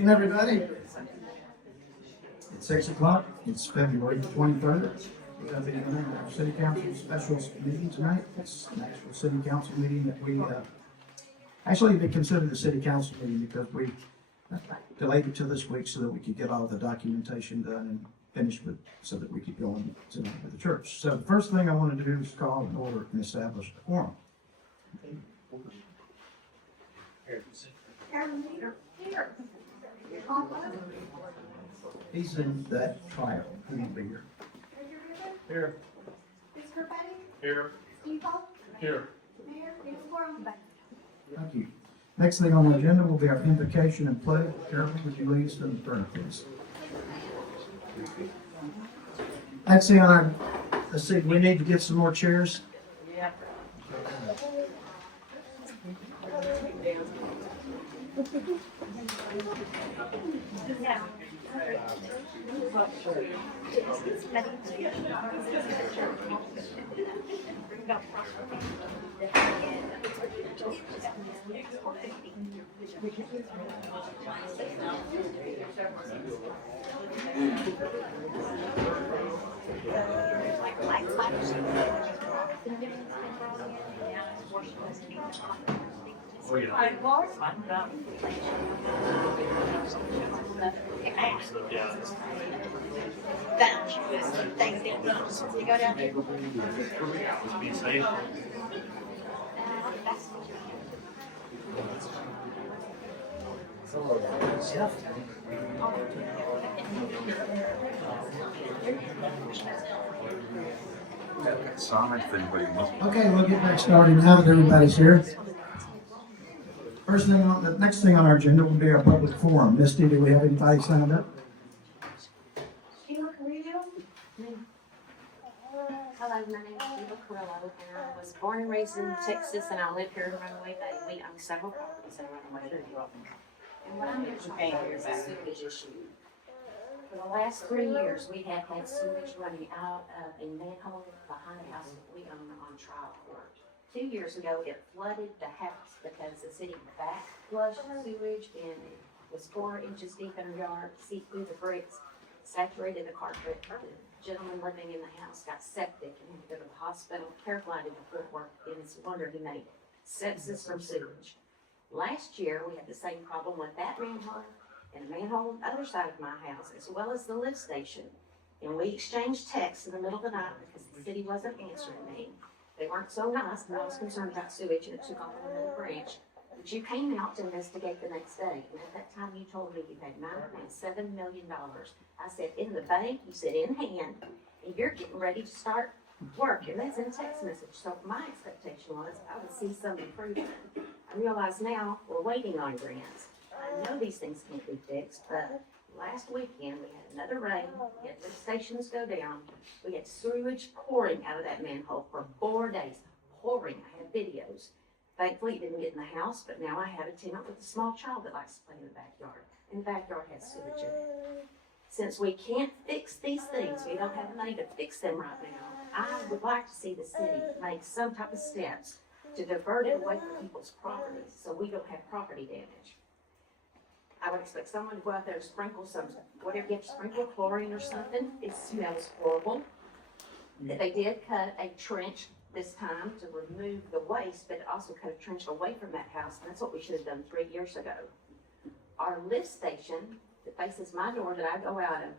evening, everybody. It's 6 o'clock. It's February 23rd. We're going to be having our city council special meeting tonight. It's an actual city council meeting that we actually they considered a city council meeting because we delayed it till this week so that we could get all the documentation done and finished with, so that we could go on tonight with the church. So the first thing I want to do is call an order and establish a quorum. He's in that trial. He won't be here. Here. Mr. Betty? Here. Steve Paul? Here. Mayor, it's quorum. Thank you. Next thing on the agenda will be our invocation and pledge. Carolyn, would you lead us to the prayer, please? Let's see let's see, we need to get some more chairs. Yeah. Oh, yeah. Be safe. Okay, we'll get back started now that everybody's here. The next thing on our agenda will be our public forum. Misty, do we have anybody signed up? Sheila Carrillo. Hello, my name is Sheila Carrillo, and I was born and raised in Texas, and I live here in Runaway Bay. We own several properties in Runaway Bay. And what I'm here to talk about is the sewage issue. For the last 3 years, we have had sewage running out of a manhole behind a house that we own on trial court. 2 years ago, it flooded the house because the city back flushed sewage and it was 4 inches deep in our yard, seeped through the bricks, saturated the carpet. The gentleman living in the house got septic and had to go to the hospital, paralyzed to Fort Worth, and it's a wonder he made it. Sepsis from sewage. Last year, we had the same problem with that manhole and a manhole on the other side of my house, as well as the lift station. And we exchanged texts in the middle of the night because the city wasn't answering me. They weren't so nice, and I was concerned about sewage, and it took off on another branch. But you came out to investigate the next day, and at that time you told me you had $9.7 million. I said, in the bank, you said in hand, and you're getting ready to start work, and that's in a text message. So my expectation was I would see some improvement. I realize now we're waiting on grants. I know these things can't be fixed, but last weekend we had another rain, we had lift stations go down, we had sewage pouring out of that manhole for 4 days, pouring. I had videos. Thankfully it didn't get in the house, but now I have a tenant with a small child that likes to play in the backyard, and the backyard has sewage in it. Since we can't fix these things, we don't have the money to fix them right now, I would like to see the city make some type of steps to divert it away from people's properties so we don't have property damage. I would expect someone to go out there and sprinkle some, whatever you have to sprinkle, chlorine or something. It smells horrible. They did cut a trench this time to remove the waste, but also cut a trench away from that house, and that's what we should have done 3 years ago. Our lift station that faces my door that I go out of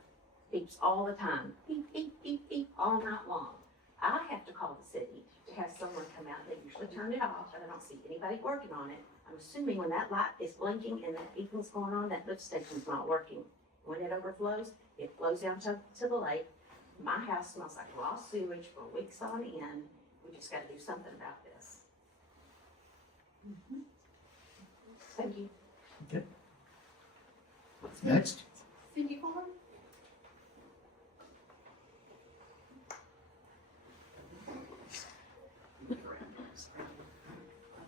beeps all the time. Beep, beep, beep, beep, all night long. I have to call the city to have someone come out. They usually turn it off, but I don't see anybody working on it. I'm assuming when that light is blinking and that beeping's going on, that lift station's not working. When it overflows, it flows down to the lake. My house smells like raw sewage for weeks on end. We just gotta do something about this. Thank you. Okay. Next. Cindy Fuller?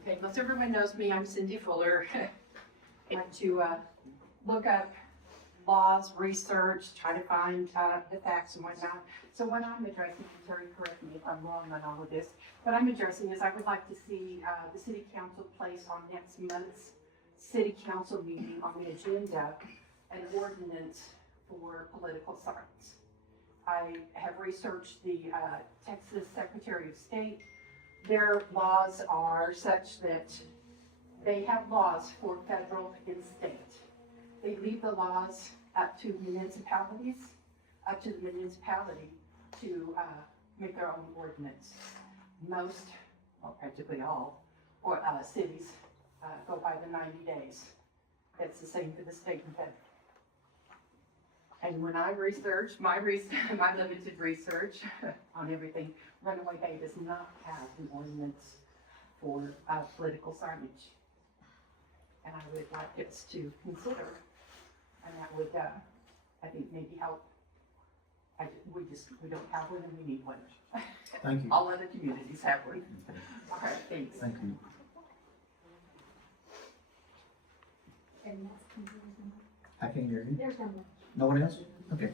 Okay, most everyone knows me. I'm Cindy Fuller. I like to look up laws, research, try to find the facts and whatnot. So what I'm addressing, Terry, correct me if I'm wrong on all of this, what I'm addressing is I would like to see the city council place on next month's city council meeting on the agenda an ordinance for political signs. I have researched the Texas Secretary of State. Their laws are such that they have laws for federal and state. They leave the laws up to municipalities, up to the municipality to make their own ordinance. Most, well, practically all, or cities go by the 90 days. It's the same for the state and federal. And when I researched my limited research on everything, Runaway Bay does not have an ordinance for political signage. And I would like us to consider, and that would, I think, maybe help. We don't have one and we need one. Thank you. All other communities have one. All right, thanks. Thank you. And that's confusing. I can't hear you. There's no one. No one else? Okay.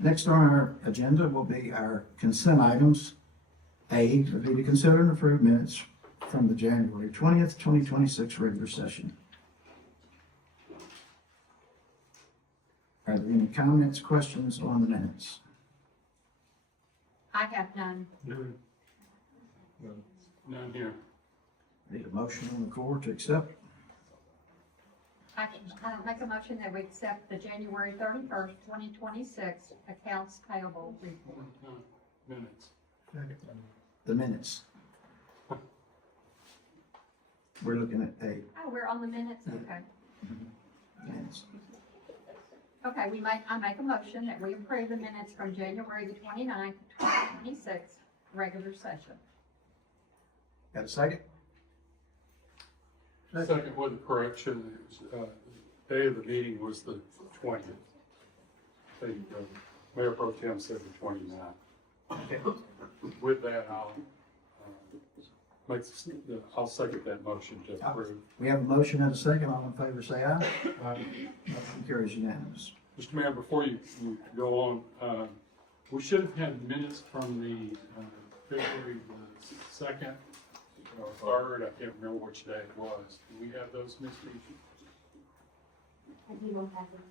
Next on our agenda will be our consent items. A, would be to consider and approve minutes from the January 20th, 2026 regular session. Are there any comments, questions on the minutes? I have none. None here. Need a motion on the floor to accept? I can make a motion that we accept the January 31st, 2026 accounts payable report. Minutes. The minutes. We're looking at A. Oh, we're on the minutes, okay. Minutes. Okay, I make a motion that we approve the minutes from January the 29th, 2026 regular session. Got a second? Second with a correction, the day of the meeting was the 20th. The Mayor Pro Tem said the 29th. Okay. With that, I'll second that motion to approve. We have a motion and a second. All in favor, say aye. Motion carries unanimous. Mr. Mayor, before you go on, we should have had minutes from the February the 2nd or 3rd. I can't remember which day it was. Do we have those, Ms. Beach? You don't have those.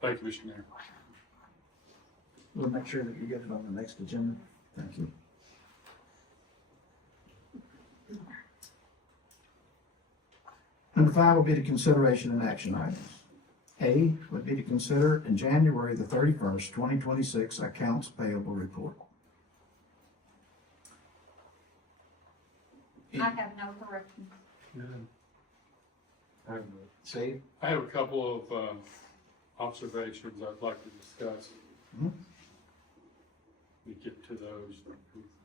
Thank you, Mr. Mayor. We'll make sure that you get it on the next agenda. Thank you. Number 5 will be the consideration and action items. A would be to consider in January the 31st, 2026 accounts payable report. I have no corrections. Steve? I have a couple of observations I'd like to discuss. Mhm. We get to those,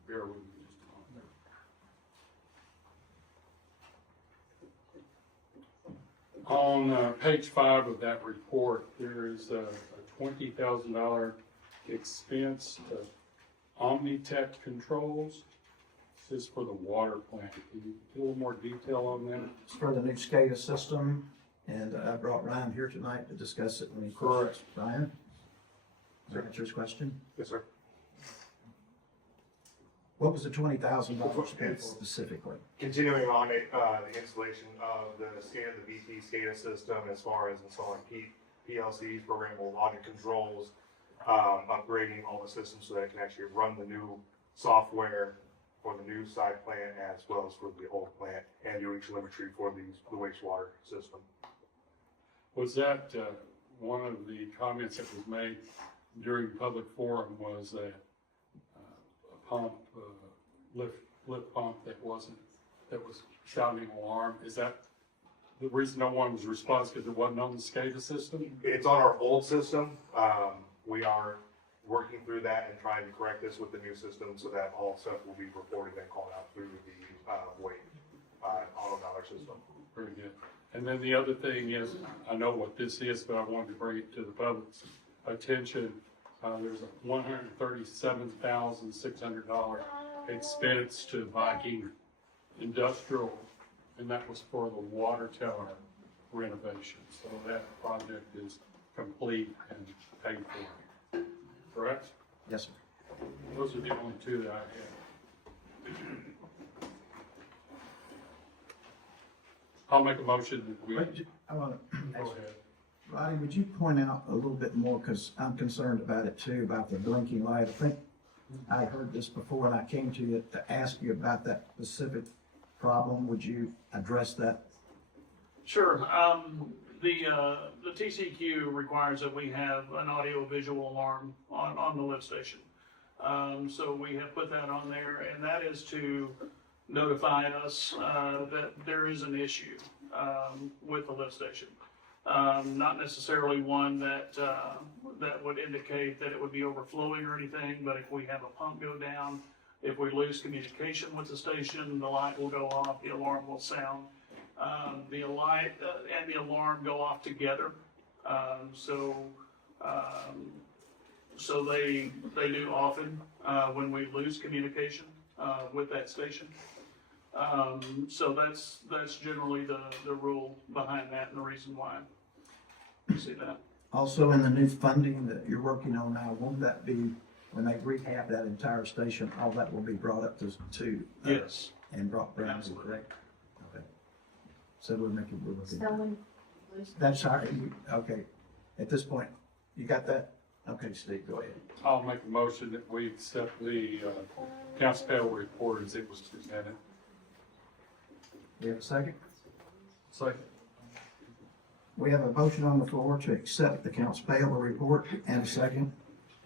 bear with me just a moment. On page 5 of that report, there is a $20,000 expense to Omnitech controls. This is for the water plant. Can you give a little more detail on that? It's for the new SCADA system, and I brought Ryan here tonight to discuss it when he questions. Ryan? Does that answer his question? Yes, sir. What was the $20,000 spent specifically? Continuing on it, the installation of the BT SCADA system as far as installing PLCs, programmable logic controls, upgrading all the systems so that it can actually run the new software for the new side plant as well as for the old plant and doing telemetry for the wastewater system. Was that one of the comments that was made during public forum was that a pump, lift pump that was sounding alarm? Is that the reason no one was responsive because it wasn't on the SCADA system? It's on our old system. We are working through that and trying to correct this with the new system so that all stuff will be reported and called out through the auto dialer system. Very good. And then the other thing is, I know what this is, but I wanted to bring it to the public's attention. There's a $137,600 expense to Viking Industrial, and that was for the water tower renovation. So that project is complete and paid for. Correct? Yes, sir. Those are the only two that I had. I'll make a motion that we, Wait, I want to, go ahead. Roddy, would you point out a little bit more, because I'm concerned about it too, about the blinking light. I think I heard this before and I came to you to ask you about that specific problem. Would you address that? Sure. The TCQ requires that we have an audio-visual alarm on the lift station. So we have put that on there, and that is to notify us that there is an issue with the lift station. Not necessarily one that would indicate that it would be overflowing or anything, but if we have a pump go down, if we lose communication with the station, the light will go off, the alarm will sound. The light and the alarm go off together. So they do often when we lose communication with that station. So that's generally the rule behind that and the reason why you see that. Also, in the new funding that you're working on now, won't that be, when they rehab that entire station, all that will be brought up to Yes. and brought down, Absolutely. correct? Okay. So we're looking. Someone, That's all right. Okay. At this point, you got that? Okay, Steve, go ahead. I'll make a motion that we accept the accounts payable report as it was presented. We have a second? Second. We have a motion on the floor to accept the accounts payable report and a second.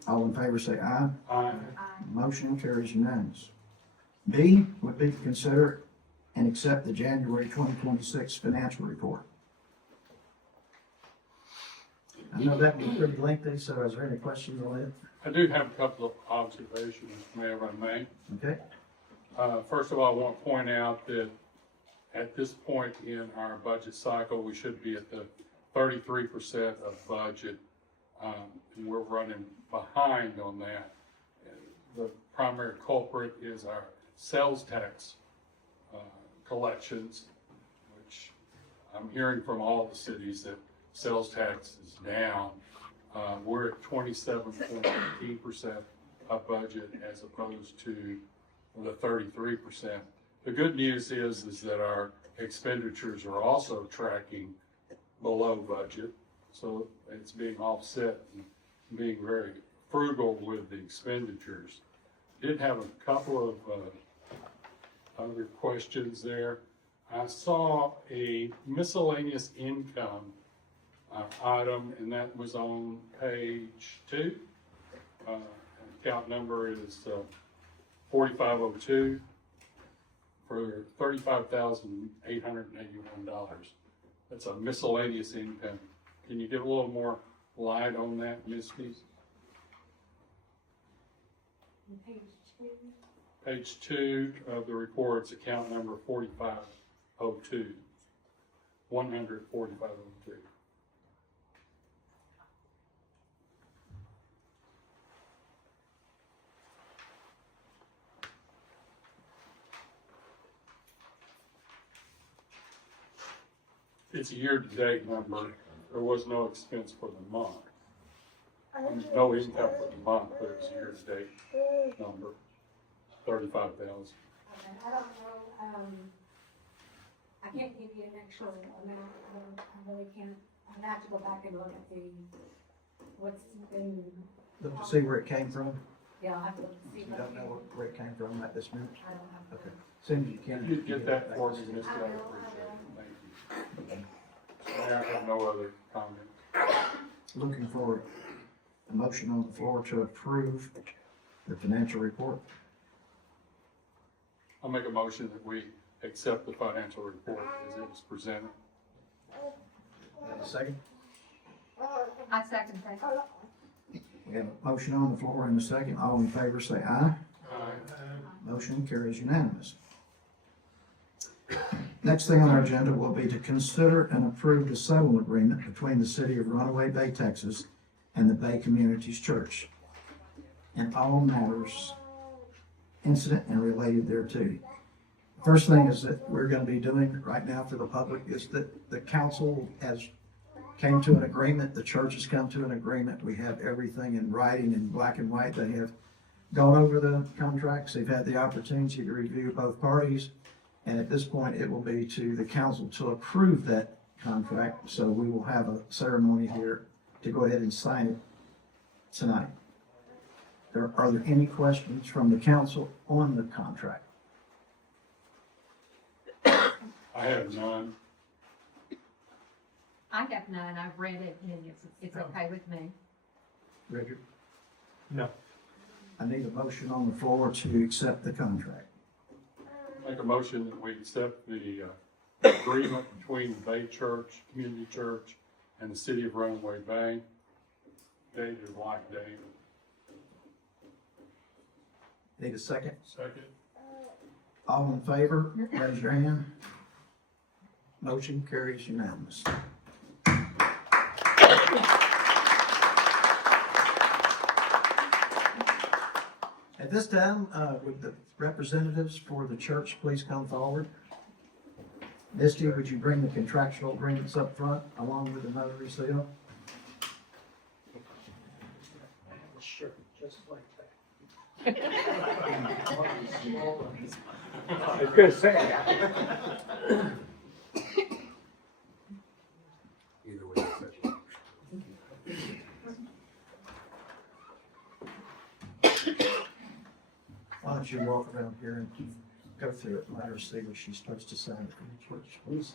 All in favor say aye. Aye. Motion carries unanimous. B would be to consider and accept the January 2026 financial report. I know that was pretty lengthy, so is there any questions on it? I do have a couple of observations, Mayor, if I may. Okay, First of all, I want to point out that at this point in our budget cycle, we should be at the 33% of budget. And we're running behind on that. The primary culprit is our sales tax collections, which I'm hearing from all the cities that sales tax is down. We're at 27.8% of budget as opposed to the 33%. The good news is that our expenditures are also tracking below budget, so it's being offset and being very frugal with the expenditures. Did have a couple of other questions there. I saw a miscellaneous income item, and that was on page 2. Account number is 4502 for $35,881. That's a miscellaneous income. Can you give a little more light on that, Ms. Keys? Page 2 of the report's account number 4502. 14502. It's a year-to-date number. There was no expense for the month. No income for the month, but it's a year-to-date number, 35,000. I don't know, I can't give you an actual amount, I really can't, I'd have to go back and look at what's been, look to see where it came from. yeah, I have to see. You don't know where it came from at this minute? I don't have. Okay, as soon as you can. If you'd get that for me, Ms. I Kelly, will. appreciate it. Thank you. Mayor, I have no other comment. Looking for a motion on the floor to approve the financial report. I'll make a motion that we accept the financial report as it was presented. Have a second? I second that. We have a motion on the floor and a second. All in favor say aye. Motion carries unanimous. Next thing on our agenda will be to consider and approve the settlement agreement between the city of Runaway Bay, Texas and the Bay Communities Church in all matters incident and related thereto. First thing is that we're going to be doing right now for the public is that the council has came to an agreement, the church has come to an agreement, we have everything in writing in black and white. They have gone over the contracts, they've had the opportunity to review both parties, and at this point, it will be to the council to approve that contract, so we will have a ceremony here to go ahead and sign it tonight. Are there any questions from the council on the contract? I have none. I have none, I've read it, and it's okay with me. Richard? No. I need a motion on the floor to accept the contract. Make a motion that we accept the agreement between the Bay Church, Community Church, and the City of Runaway Bay, dated like date. Need a second? Second. All in favor, raise your hand. Motion carries unanimous. At this time, would the representatives for the church please come forward? Misty, would you bring the contractual agreements up front along with the notary seal? Sure, just like that. I was gonna say that. Either way. Why don't you walk around here and go through it, let her see what she's supposed to sign for the church, please.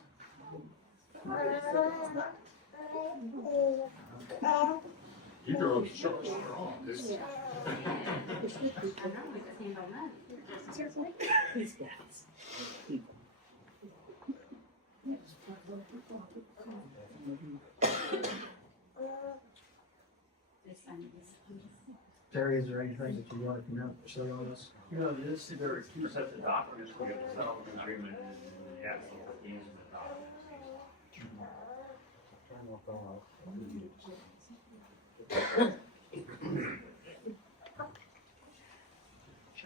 You girls are short. This- Terry, is there anything that you want to come out and say on this? You know, there are two sets of documents, we have the settlement agreement and the actual easement documents.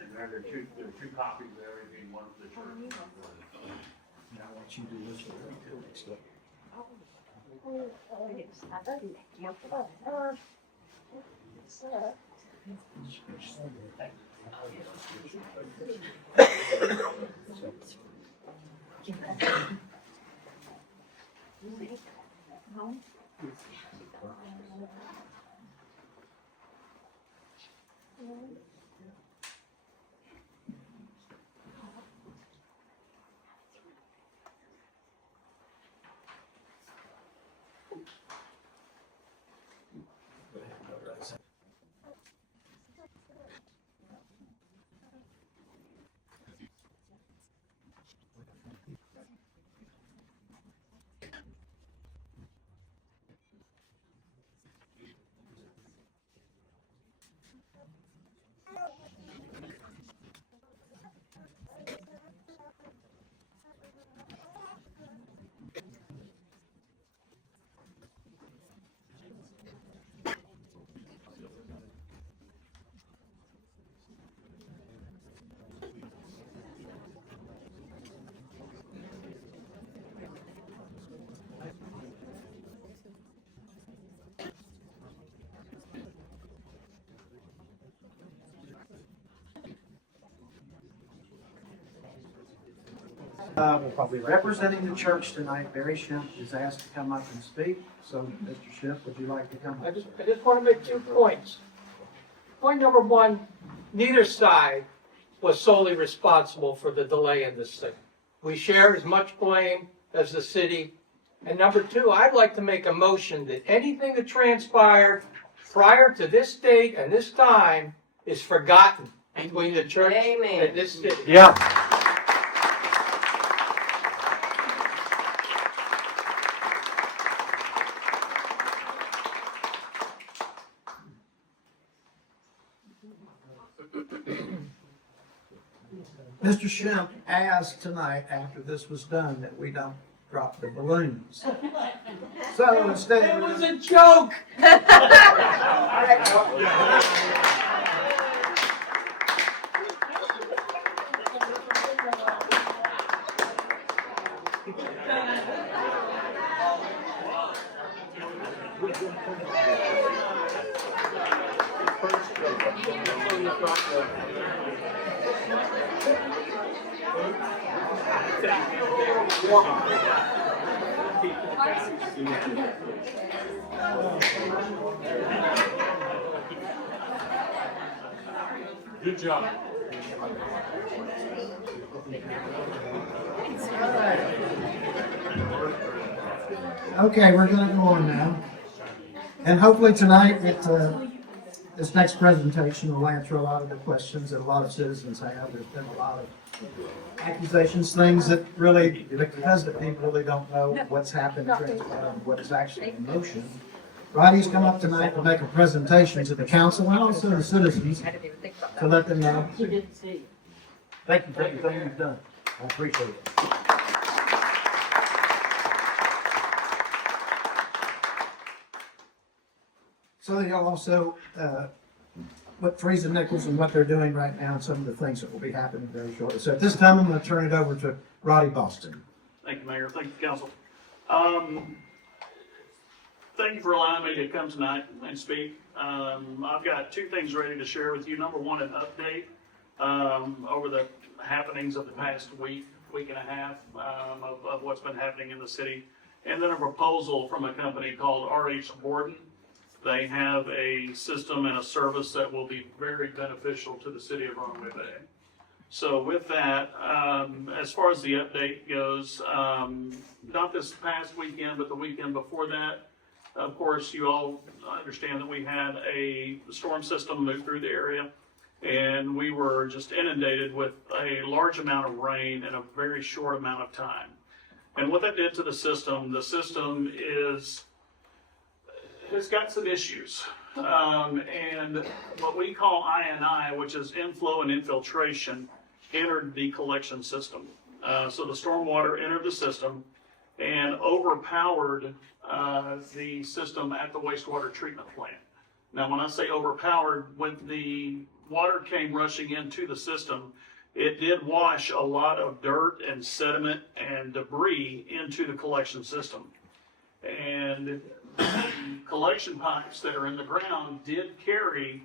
And there are two copies of everything, one for the church. Now, I want you to do this one. Next up. Representing the church tonight, Barry Schimpf is asked to come up and speak. So, Mr. Schimpf, would you like to come I up? just want to make 2 points. Point number one, neither side was solely responsible for the delay in this thing. We share as much blame as the city. And number two, I'd like to make a motion that anything that transpired prior to this date and this time is forgotten between the church and this city. Yeah. Mr. Schimpf asked tonight, after this was done, that we don't drop the balloons. So instead, It was a joke! Good job. Okay, we're gonna go on now. And hopefully tonight, this next presentation will answer a lot of the questions that a lot of citizens have. There's been a lot of accusations, things that really, because the people really don't know what's happened, what is actually in motion. Roddy's come up tonight to make a presentation to the council and also the citizens to let them know. Thank you for everything you've done. I appreciate it. So you'll also, what Freeze and Nichols and what they're doing right now and some of the things that will be happening very shortly. So at this time, I'm going to turn it over to Roddy Boston. Thank you, Mayor. Thank you, Council. Thank you for allowing me to come tonight and speak. I've got two things ready to share with you. Number one, an update over the happenings of the past week and a half of what's been happening in the city. And then a proposal from a company called RH Borden. They have a system and a service that will be very beneficial to the city of Runaway Bay. So with that, as far as the update goes, not this past weekend, but the weekend before that, of course, you all understand that we had a storm system move through the area, and we were just inundated with a large amount of rain in a very short amount of time. And what that did to the system has got some issues. And what we call INI, which is inflow and infiltration, entered the collection system. So the stormwater entered the system and overpowered the system at the wastewater treatment plant. Now, when I say overpowered, when the water came rushing into the system, it did wash a lot of dirt and sediment and debris into the collection system. And the collection pipes that are in the ground did carry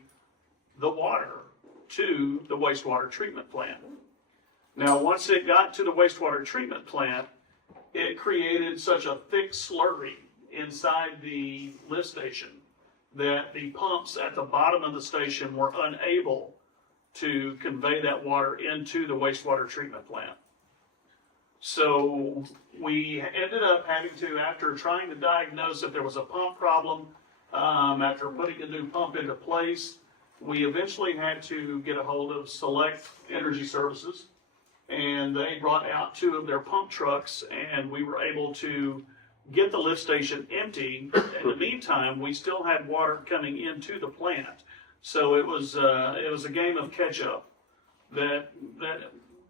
the water to the wastewater treatment plant. Now, once it got to the wastewater treatment plant, it created such a thick slurry inside the lift station that the pumps at the bottom of the station were unable to convey that water into the wastewater treatment plant. So we ended up having to, after trying to diagnose if there was a pump problem, after putting a new pump into place, we eventually had to get a hold of Select Energy Services, and they brought out 2 of their pump trucks, and we were able to get the lift station empty. In the meantime, we still had water coming into the plant. So it was a game of catch up that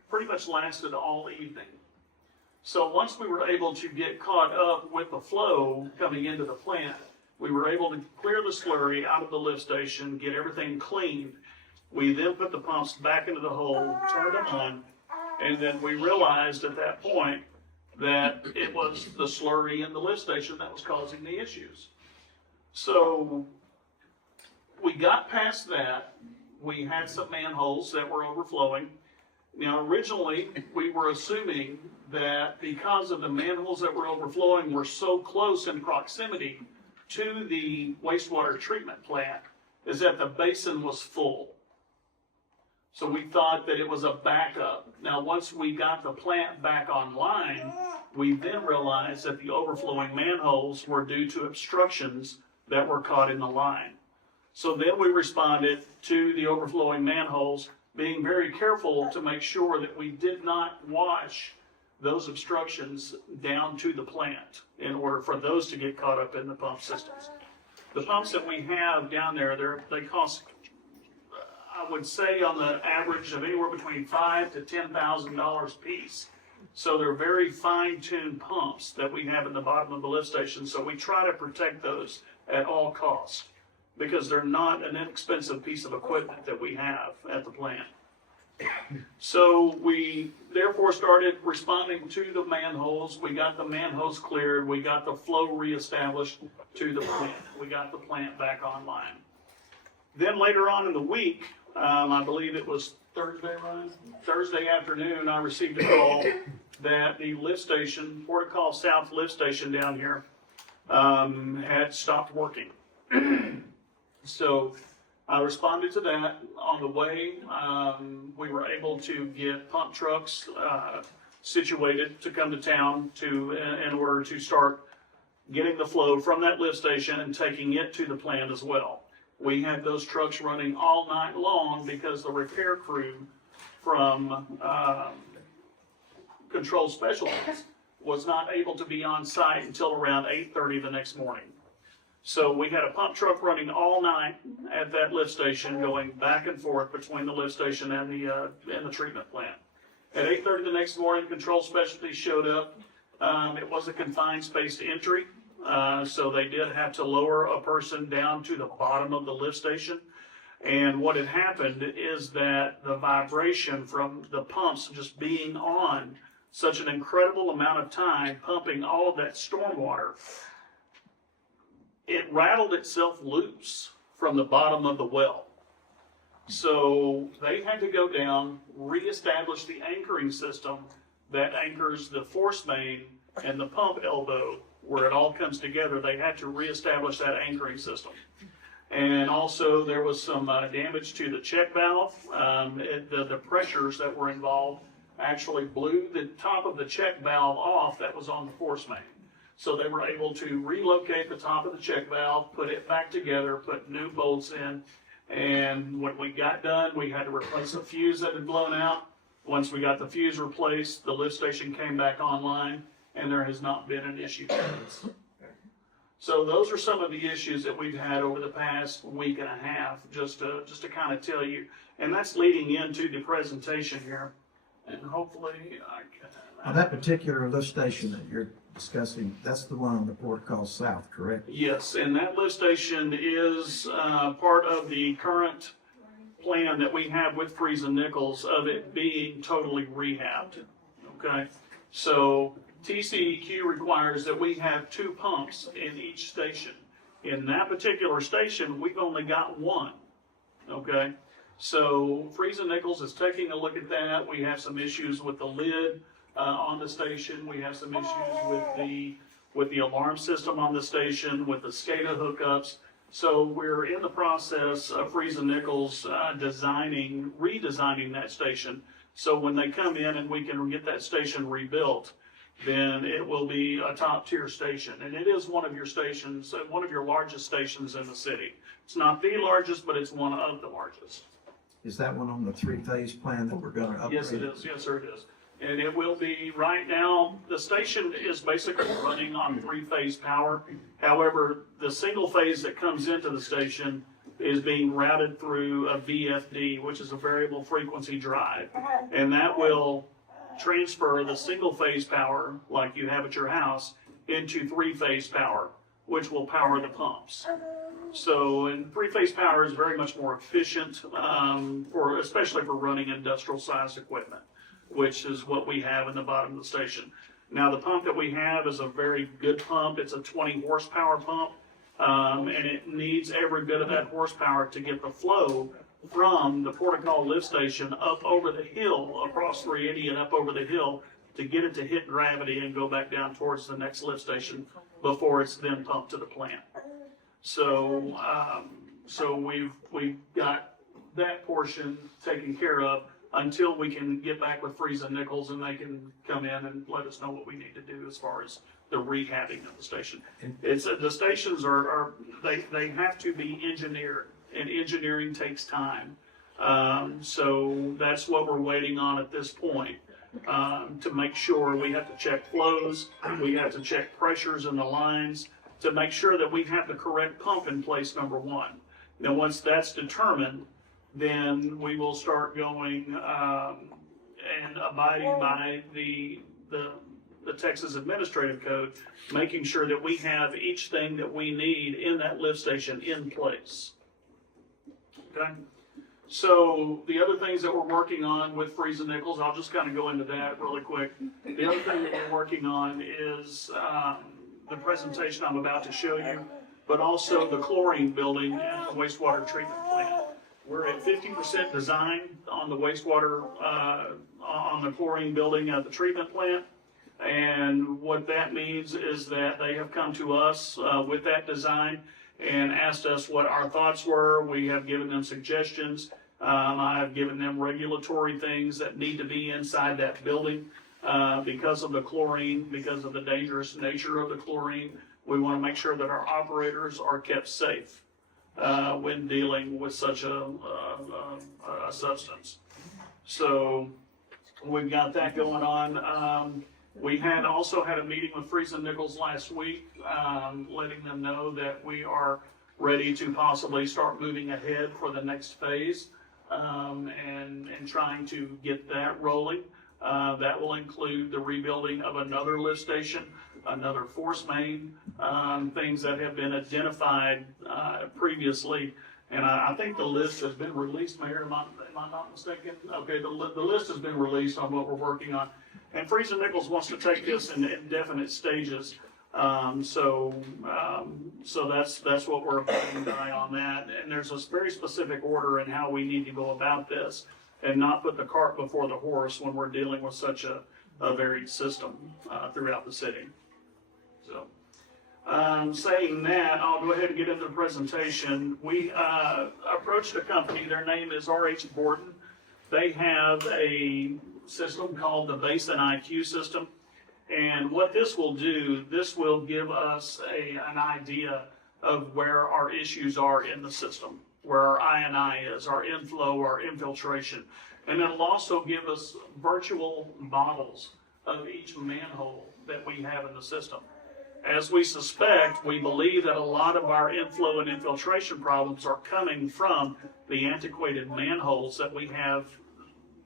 pretty much lasted all evening. So once we were able to get caught up with the flow coming into the plant, we were able to clear the slurry out of the lift station, get everything cleaned. We then put the pumps back into the hole, turned them on, and then we realized at that point that it was the slurry in the lift station that was causing the issues. So we got past that. We had some manholes that were overflowing. Now, originally, we were assuming that because of the manholes that were overflowing were so close in proximity to the wastewater treatment plant, is that the basin was full. So we thought that it was a backup. Now, once we got the plant back online, we then realized that the overflowing manholes were due to obstructions that were caught in the line. So then we responded to the overflowing manholes, being very careful to make sure that we did not wash those obstructions down to the plant in order for those to get caught up in the pump systems. The pumps that we have down there, they cost, I would say, on the average of anywhere between $5,000 to $10,000 a piece. So they're very fine-tuned pumps that we have in the bottom of the lift station. So we try to protect those at all costs because they're not an inexpensive piece of equipment that we have at the plant. So we therefore started responding to the manholes. We got the manholes cleared. We got the flow reestablished to the plant. We got the plant back online. Then later on in the week, I believe it was Thursday, Ryan? Thursday afternoon, I received a call that the lift station, Port of Call South lift station down here, had stopped working. So I responded to that. On the way, we were able to get pump trucks situated to come to town in order to start getting the flow from that lift station and taking it to the plant as well. We had those trucks running all night long because the repair crew from Control Specialties was not able to be on site until around 8:30 the next morning. So we had a pump truck running all night at that lift station, going back and forth between the lift station and the treatment plant. At 8:30 the next morning, Control Specialties showed up. It was a confined space entry, so they did have to lower a person down to the bottom of the lift station. And what had happened is that the vibration from the pumps just being on such an incredible amount of time, pumping all of that stormwater, it rattled itself loose from the bottom of the well. So they had to go down, reestablish the anchoring system that anchors the force main and the pump elbow where it all comes together. They had to reestablish that anchoring system. And also there was some damage to the check valve. The pressures that were involved actually blew the top of the check valve off that was on the force main. So they were able to relocate the top of the check valve, put it back together, put new bolts in. And when we got done, we had to replace a fuse that had blown out. Once we got the fuse replaced, the lift station came back online, and there has not been an issue since. So those are some of the issues that we've had over the past week and a half, just to kind of tell you. And that's leading into the presentation here. And hopefully I can. Now, that particular lift station that you're discussing, that's the one on the Port of Call South, correct? Yes, and that lift station is part of the current plan that we have with Freeze and Nichols of it being totally rehabbed. Okay, so TCEQ requires that we have 2 pumps in each station. In that particular station, we've only got 1. Okay, so Freeze and Nichols is taking a look at that. We have some issues with the lid on the station. We have some issues with the alarm system on the station, with the SCADA hookups. So we're in the process of Freeze and Nichols redesigning that station. So when they come in and we can get that station rebuilt, then it will be a top tier station. And it is one of your stations, one of your largest stations in the city. It's not the largest, but it's one of the largest. Is that one on the 3-phase plan that we're going to upgrade? Yes, it is. Yes, sir, it is. And it will be, right now, the station is basically running on 3-phase power. However, the single phase that comes into the station is being routed through a VFD, which is a variable frequency drive. And that will transfer the single phase power, like you have at your house, into 3-phase power, which will power the pumps. So, and 3-phase power is very much more efficient, especially for running industrial sized equipment, which is what we have in the bottom of the station. Now, the pump that we have is a very good pump. It's a 20 horsepower pump, and it needs every bit of that horsepower to get the flow from the Port of Call lift station up over the hill, across 380 and up over the hill, to get it to hit gravity and go back down towards the next lift station before it's then pumped to the plant. So, we've got that portion taken care of until we can get back with Freeze and Nichols and they can come in and let us know what we need to do as far as the rehabbing of the station. The stations they have to be engineered, and engineering takes time. So that's what we're waiting on at this point, to make sure. We have to check flows, we have to check pressures in the lines to make sure that we have the correct pump in place, number one. Now, once that's determined, then we will start going and abiding by the Texas Administrative Code, making sure that we have each thing that we need in that lift station in place. Okay? So the other things that we're working on with Freeze and Nichols, I'll just kind of go into that really quick. The other thing that we're working on is the presentation I'm about to show you, but also the chlorine building and the wastewater treatment plant. We're at 50% design on the wastewater, on the chlorine building at the treatment plant. And what that means is that they have come to us with that design and asked us what our thoughts were. We have given them suggestions. I have given them regulatory things that need to be inside that building because of the chlorine, because of the dangerous nature of the chlorine. We want to make sure that our operators are kept safe when dealing with such a substance. So we've got that going on. We also had a meeting with Friesen Nichols last week, letting them know that we are ready to possibly start moving ahead for the next phase, and trying to get that rolling. That will include the rebuilding of another lift station, another force main, things that have been identified previously. And I think the list has been released, Mayor, am I not mistaken? Okay, the list has been released on what we're working on. And Friesen Nichols wants to take this in indefinite stages. So that's what we're putting an eye on that. And there's a very specific order in how we need to go about this and not put the cart before the horse when we're dealing with such a varied system throughout the city. So, saying that, I'll go ahead and get into the presentation. We approached a company, their name is RH Borden. They have a system called the Basin IQ system. And what this will do, this will give us an idea of where our issues are in the system, where our I&I is, our inflow, our infiltration. And it'll also give us virtual models of each manhole that we have in the system. As we suspect, we believe that a lot of our inflow and infiltration problems are coming from the antiquated manholes that we have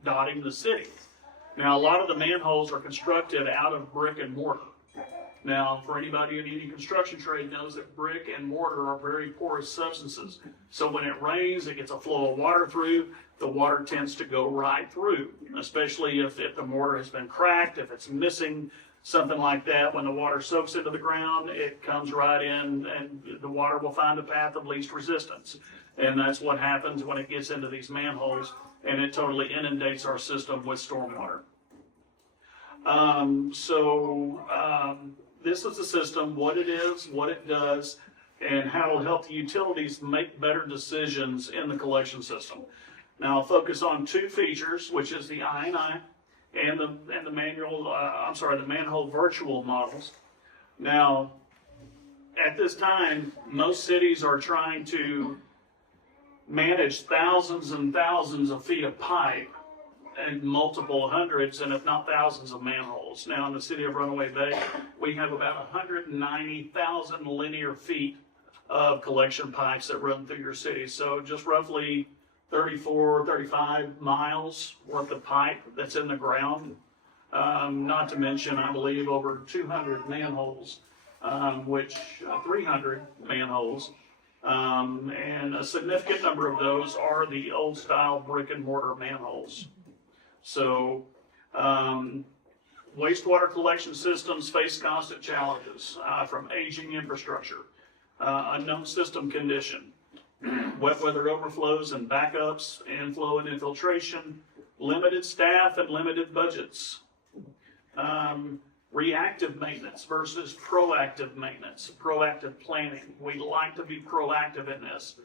dotting the city. Now, a lot of the manholes are constructed out of brick and mortar. Now, for anybody in any construction trade knows that brick and mortar are very porous substances. So when it rains, it gets a flow of water through, the water tends to go right through, especially if the mortar has been cracked, if it's missing, something like that. When the water soaks into the ground, it comes right in and the water will find the path of least resistance. And that's what happens when it gets into these manholes, and it totally inundates our system with stormwater. This is the system, what it is, what it does, and how it'll help the utilities make better decisions in the collection system. Now, I'll focus on two features, which is the I&I and the manhole virtual models. Now, at this time, most cities are trying to manage thousands and thousands of feet of pipe and multiple hundreds, and if not thousands, of manholes. Now, in the city of Runaway Bay, we have about 190,000 linear feet of collection pipes that run through your city. So just roughly 34, 35 miles worth of pipe that's in the ground. Not to mention, I believe, over 200 manholes, 300 manholes. And a significant number of those are the old style brick and mortar manholes. So, wastewater collection systems face constant challenges from aging infrastructure, unknown system condition, wet weather overflows and backups, inflow and infiltration, limited staff and limited budgets, reactive maintenance versus proactive maintenance, proactive planning. We like to be proactive in this.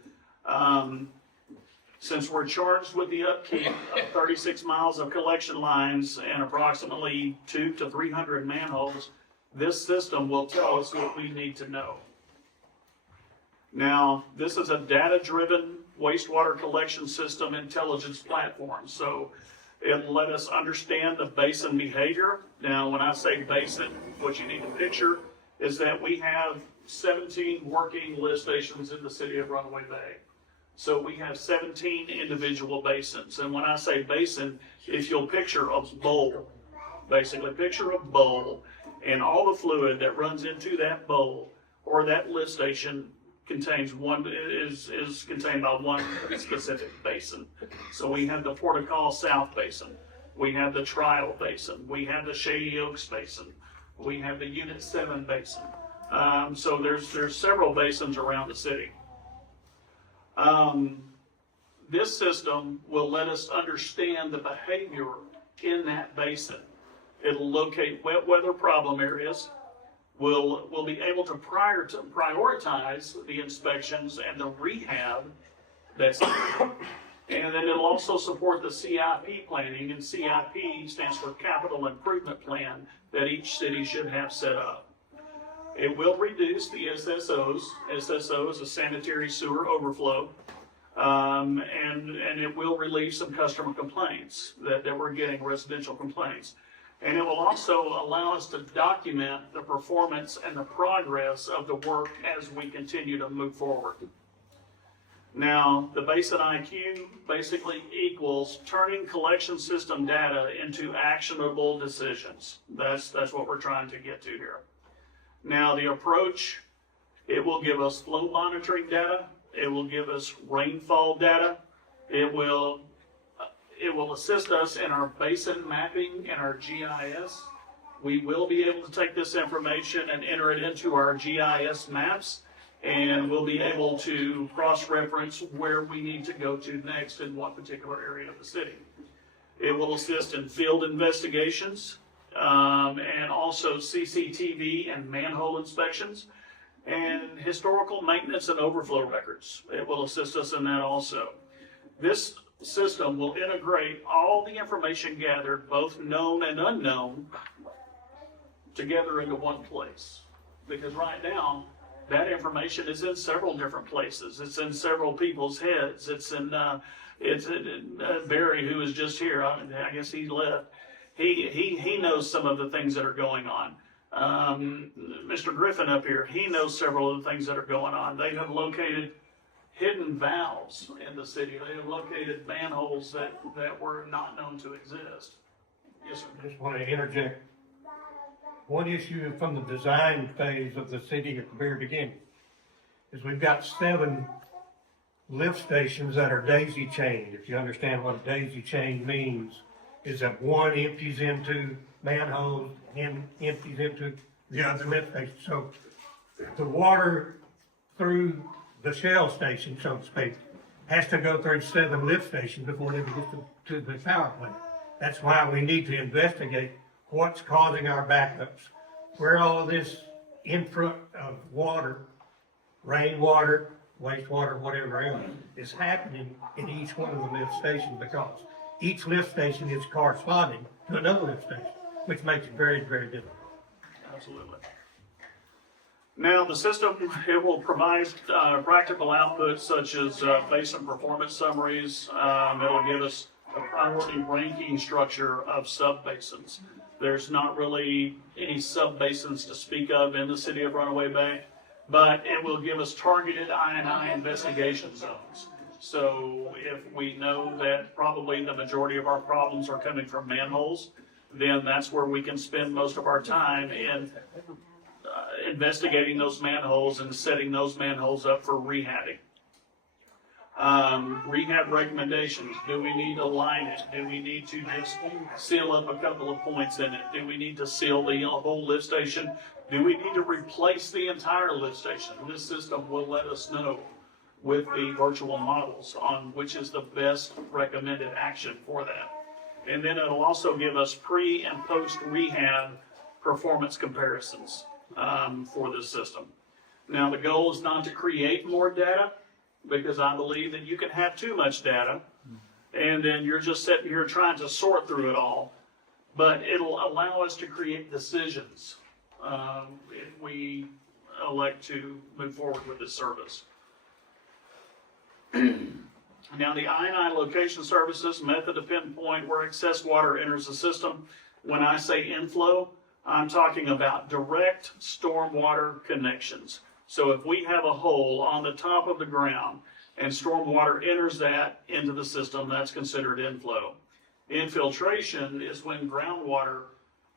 Since we're charged with the upkeep of 36 miles of collection lines and approximately 200 to 300 manholes, this system will tell us what we need to know. Now, this is a data-driven wastewater collection system intelligence platform. So it'll let us understand the basin behavior. Now, when I say basin, what you need to picture is that we have 17 working lift stations in the city of Runaway Bay. So we have 17 individual basins. And when I say basin, if you'll picture a bowl, basically picture a bowl, and all the fluid that runs into that bowl or that lift station is contained by one specific basin. So we have the Portical South Basin, we have the Trial Basin, we have the Shady Oaks Basin, we have the Unit 7 Basin. So there's several basins around the city. This system will let us understand the behavior in that basin. It'll locate wet weather problem areas. We'll be able to prioritize the inspections and the rehab that's there. And then it'll also support the CIP planning, and CIP stands for Capital Improvement Plan, that each city should have set up. It will reduce the SSOs. SSO is a sanitary sewer overflow. And it will relieve some customer complaints that we're getting, residential complaints. And it will also allow us to document the performance and the progress of the work as we continue to move forward. Now, the Basin IQ basically equals turning collection system data into actionable decisions. That's what we're trying to get to here. Now, the approach, it will give us flow monitoring data. It will give us rainfall data. It will assist us in our basin mapping and our GIS. We will be able to take this information and enter it into our GIS maps, and we'll be able to cross-reference where we need to go to next in what particular area of the city. It will assist in field investigations, and also CCTV and manhole inspections, and historical maintenance and overflow records. It will assist us in that also. This system will integrate all the information gathered, both known and unknown, together into one place. Because right now, that information is in several different places. It's in several people's heads. It's in Barry, who is just here. I guess he left. He knows some of the things that are going on. Mr. Griffin up here, he knows several of the things that are going on. They have located hidden valves in the city. They have located manholes that were not known to exist. Yes, sir. I just want to interject. One issue from the design phase of the city at the very beginning is we've got 7 lift stations that are daisy chained. If you understand what a daisy chain means, is that one empties into manholes and empties into the other lift station. So the water through the shell station, so to speak, has to go through 7 lift stations before it gets to the power plant. That's why we need to investigate what's causing our backups, where all of this influx of water, rainwater, wastewater, whatever else, is happening in each one of the lift stations, because each lift station is corresponding to another lift station, which makes it very, very difficult. Absolutely. Now, the system, it will provide practical outputs such as basin performance summaries. It'll give us a priority ranking structure of sub-basins. There's not really any sub-basins to speak of in the city of Runaway Bay, but it will give us targeted I&I investigation zones. So if we know that probably the majority of our problems are coming from manholes, then that's where we can spend most of our time in investigating those manholes and setting those manholes up for rehabbing. Rehab recommendations. Do we need to line it? Do we need to just seal up a couple of points in it? Do we need to seal the whole lift station? Do we need to replace the entire lift station? This system will let us know with the virtual models on which is the best recommended action for that. And then it'll also give us pre and post rehab performance comparisons for this system. Now, the goal is not to create more data, because I believe that you can have too much data and then you're just sitting here trying to sort through it all. But it'll allow us to create decisions if we elect to move forward with this service. Now, the I&I location services, method to pinpoint where excess water enters the system. When I say inflow, I'm talking about direct stormwater connections. So if we have a hole on the top of the ground and stormwater enters that into the system, that's considered inflow. Infiltration is when groundwater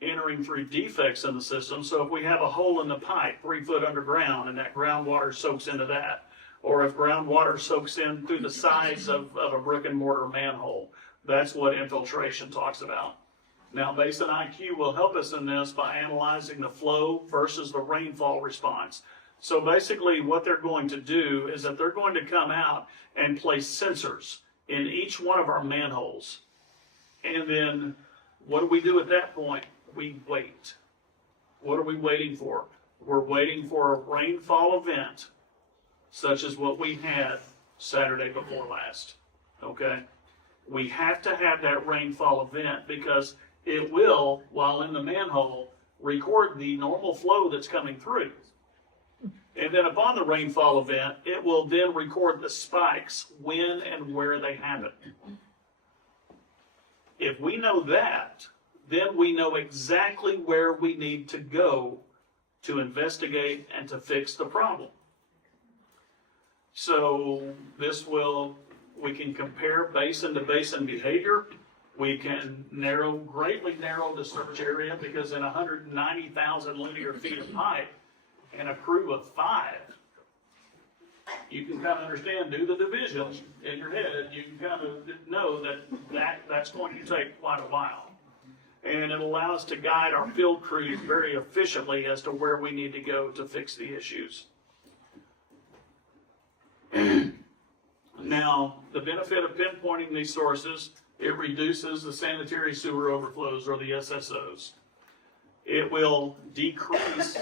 entering through defects in the system. So if we have a hole in the pipe 3 foot underground and that groundwater soaks into that, or if groundwater soaks in through the sides of a brick and mortar manhole, that's what infiltration talks about. Now, Basin IQ will help us in this by analyzing the flow versus the rainfall response. So basically what they're going to do is that they're going to come out and place sensors in each one of our manholes. And then what do we do at that point? We wait. What are we waiting for? We're waiting for a rainfall event, such as what we had Saturday before last, okay? We have to have that rainfall event because it will, while in the manhole, record the normal flow that's coming through. And then upon the rainfall event, it will then record the spikes, when and where they happen. If we know that, then we know exactly where we need to go to investigate and to fix the problem. So we can compare basin to basin behavior. We can greatly narrow the search area because in 190,000 linear feet of pipe and a crew of 5, you can kind of understand, do the divisions in your head. You can kind of know that's going to take quite a while. And it allows us to guide our field crews very efficiently as to where we need to go to fix the issues. Now, the benefit of pinpointing these sources, it reduces the sanitary sewer overflows, or the SSOs. It will decrease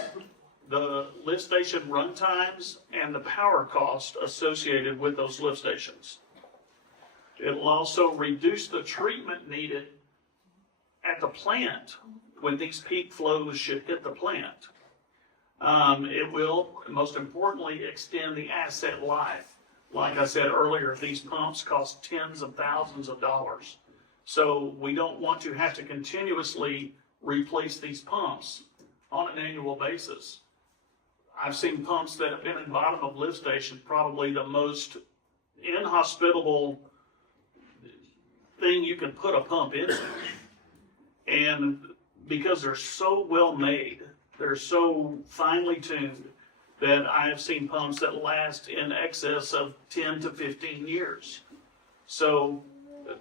the lift station run times and the power cost associated with those lift stations. It will also reduce the treatment needed at the plant when these peak flows should hit the plant. It will, most importantly, extend the asset life. Like I said earlier, these pumps cost tens of thousands of dollars. So we don't want to have to continuously replace these pumps on an annual basis. I've seen pumps that have been in the bottom of lift stations, probably the most inhospitable thing you can put a pump into. And because they're so well made, they're so finely tuned, that I have seen pumps that last in excess of 10 to 15 years. So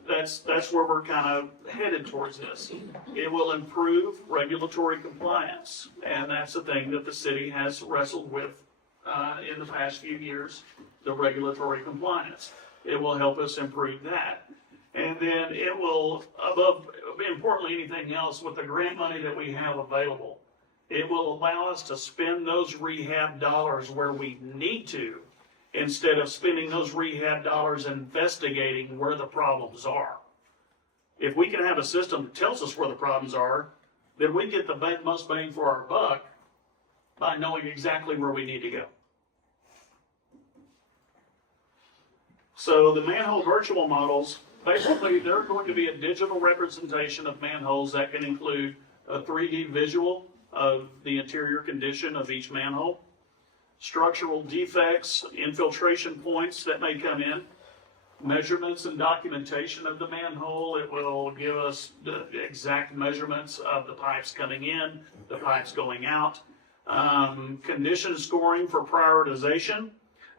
that's where we're kind of headed towards this. It will improve regulatory compliance, and that's the thing that the city has wrestled with in the past few years, the regulatory compliance. It will help us improve that. And then it will, above importantly anything else, with the grant money that we have available, it will allow us to spend those rehab dollars where we need to, instead of spending those rehab dollars investigating where the problems are. If we can have a system that tells us where the problems are, then we get the most bang for our buck by knowing exactly where we need to go. So the manhole virtual models, basically they're going to be a digital representation of manholes that can include a 3D visual of the interior condition of each manhole, structural defects, infiltration points that may come in, measurements and documentation of the manhole. It will give us the exact measurements of the pipes coming in, the pipes going out, condition scoring for prioritization.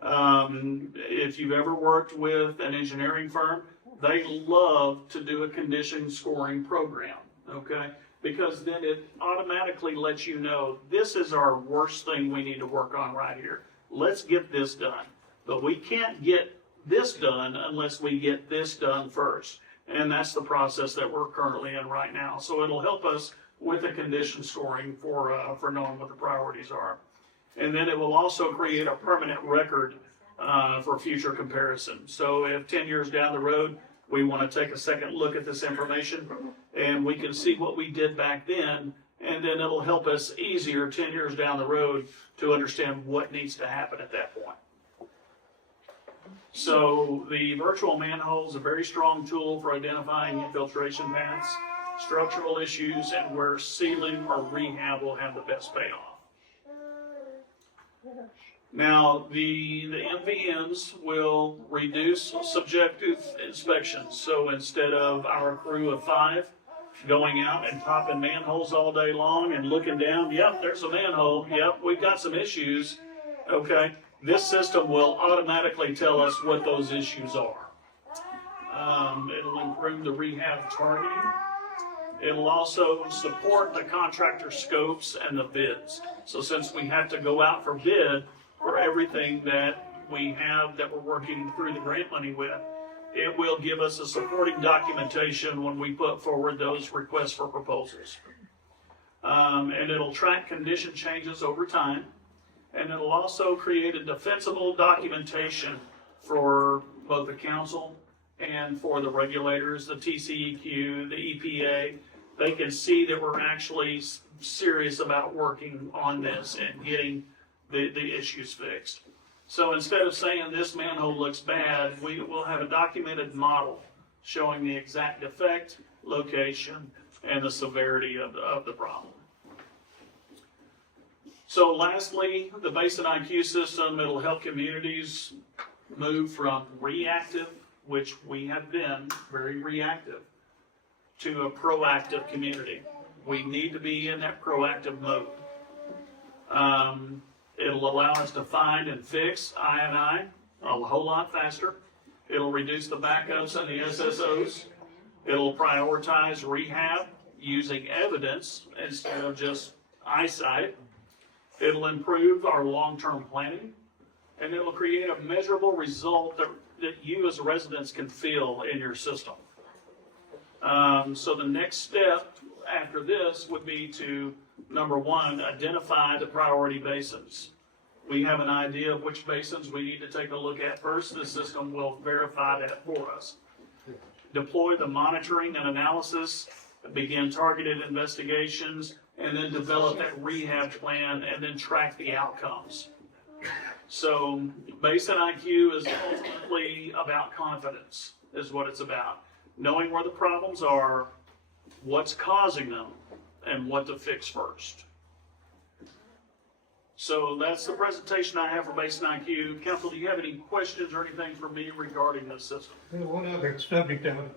If you've ever worked with an engineering firm, they love to do a condition scoring program, okay? Because then it automatically lets you know, this is our worst thing we need to work on right here. Let's get this done. But we can't get this done unless we get this done first. And that's the process that we're currently in right now. So it'll help us with the condition scoring for knowing what the priorities are. And then it will also create a permanent record for future comparison. So if 10 years down the road, we want to take a second look at this information, and we can see what we did back then, and then it'll help us easier 10 years down the road to understand what needs to happen at that point. So the virtual manhole is a very strong tool for identifying infiltration paths, structural issues, and where sealing or rehab will have the best payoff. Now, the MVMs will reduce subjective inspections. So instead of our crew of 5 going out and popping manholes all day long and looking down, yep, there's a manhole, yep, we've got some issues, okay, this system will automatically tell us what those issues are. It'll improve the rehab targeting. It'll also support the contractor scopes and the bids. So since we have to go out for bid for everything that we have that we're working through the grant money with, it will give us a supporting documentation when we put forward those requests for proposals. And it'll track condition changes over time, and it'll also create a defensible documentation for both the council and for the regulators, the TCEQ, the EPA. They can see that we're actually serious about working on this and getting the issues fixed. So instead of saying this manhole looks bad, we will have a documented model showing the exact defect, location, and the severity of the problem. So lastly, the Basin IQ system, it'll help communities move from reactive, which we have been very reactive, to a proactive community. We need to be in that proactive mode. It'll allow us to find and fix I&I a whole lot faster. It'll reduce the backups and the SSOs. It'll prioritize rehab using evidence instead of just eyesight. It'll improve our long-term planning, and it'll create a measurable result that you as residents can feel in your system. So the next step after this would be to, number one, identify the priority basins. We have an idea of which basins we need to take a look at first. The system will verify that for us. Deploy the monitoring and analysis, begin targeted investigations, and then develop that rehab plan and then track the outcomes. So Basin IQ is ultimately about confidence, is what it's about. Knowing where the problems are, what's causing them, and what to fix first. So that's the presentation I have for Basin IQ. Council, do you have any questions or anything for me regarding this system? One other subject that I'm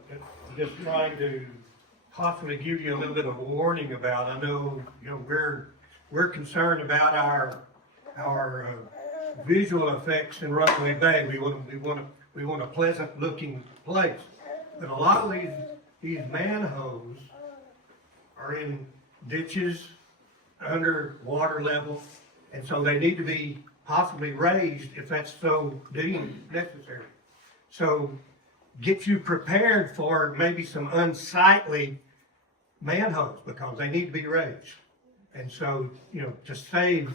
just trying to possibly give you a little bit of a warning about. I know, we're concerned about our visual effects in Runaway Bay. We want a pleasant looking place. But a lot of these manholes are in ditches under water level, and so they need to be possibly raised if that's so deemed necessary. So get you prepared for maybe some unsightly manholes because they need to be raised. And so, to save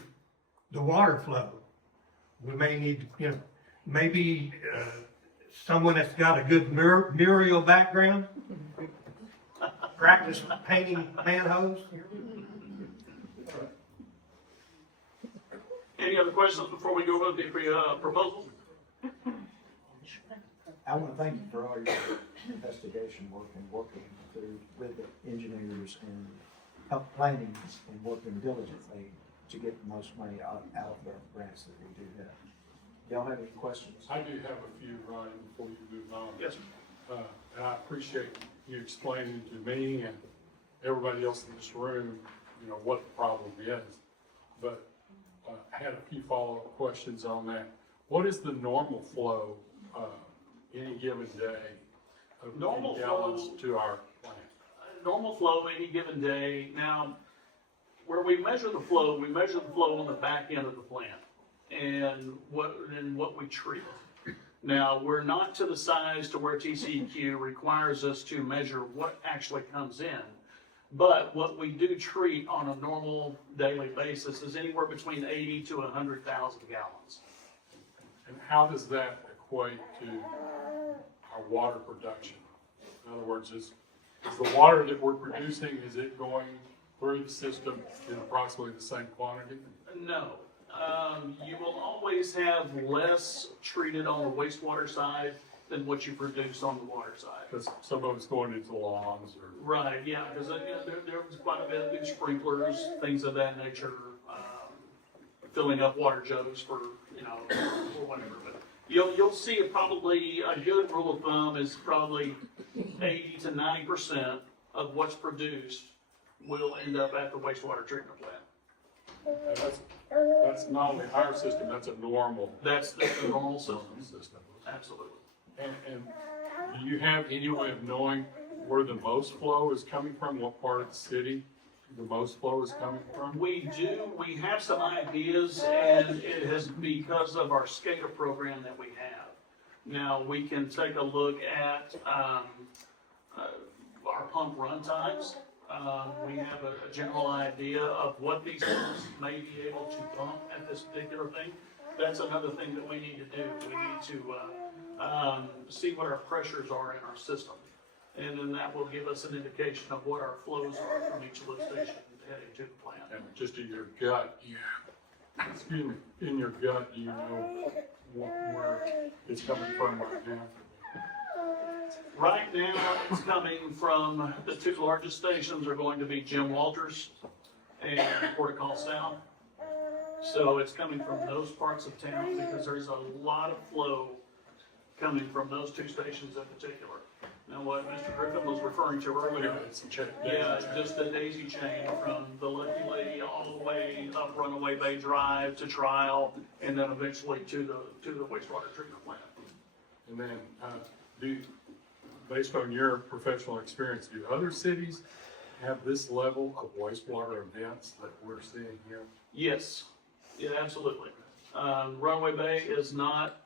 the water flow, we may need, maybe someone that's got a good mural background, practice painting manholes. Any other questions before we go over the proposals? I want to thank you for all your investigation work and working with the engineers and help planning and working diligently to get the most money out of the grants that we do have. Y'all have any questions? I do have a few, Ryan, before you move on. Yes, sir. And I appreciate you explaining to me and everybody else in this room, what the problem is. But I had a few follow-up questions on that. What is the normal flow any given day of Normal gallons flow to our plant? Normal flow any given day. Now, where we measure the flow on the back end of the plant and what we treat. Now, we're not to the size to where TCEQ requires us to measure what actually comes in, but what we do treat on a normal daily basis is anywhere between 80 to 100,000 gallons. And how does that equate to our water production? In other words, is the water that we're producing, is it going through the system in approximately the same quantity? No. You will always have less treated on the wastewater side than what you produce on the water side. Because some of it's going into lawns or... Right, yeah, because there was quite a bit of new sprinklers, things of that nature, filling up water jugs for, or whatever. But you'll see probably a good rule of thumb is probably 80 to 90% of what's produced will end up at the wastewater treatment plant. And that's not only our system, that's a normal That's the normal system. system. Absolutely. And do you have any way of knowing where the most flow is coming from? What part of the city the most flow is coming from? We do. We have some ideas, and it has because of our SCADA program that we have. Now, we can take a look at, our pump run times. We have a general idea of what these pumps may be able to pump at this particular thing. That's another thing that we need to do. We need to, see what our pressures are in our system. And then that will give us an indication of what our flows are from each lift station heading to the plant. And just in your gut, excuse me, in your gut, do you know where it's coming from right now? Right now, it's coming from, the two largest stations are going to be Jim Walters and Port of Call South. So it's coming from those parts of town because there's a lot of flow coming from those two stations in particular. Now, what Mr. Griffin was referring to earlier, yeah, just the daisy chain from the Lucky Lady all the way up Runaway Bay Drive to Trial, and then eventually to the wastewater treatment plant. And then, based on your professional experience, do other cities have this level of wastewater events that we're seeing here? Yes, yeah, absolutely. Runaway Bay is not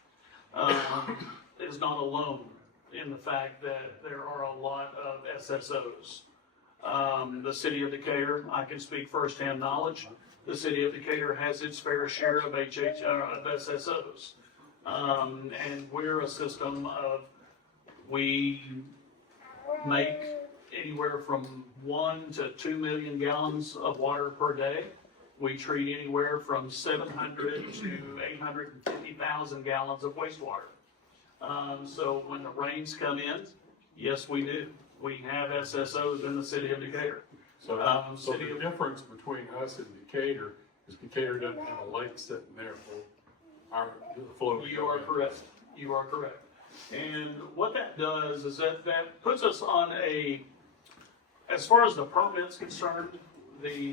alone in the fact that there are a lot of SSOs. The city of Decatur, I can speak firsthand knowledge, the city of Decatur has its fair share of SSOs. And we're a system of, we make anywhere from 1 to 2 million gallons of water per day. We treat anywhere from 700 to 850,000 gallons of wastewater. So when the rains come in, yes, we do. We have SSOs in the city of Decatur. So the difference between us and Decatur is Decatur doesn't have a lake sitting there for our flow. You are correct. You are correct. And what that does is that puts us on as far as the permit's concerned,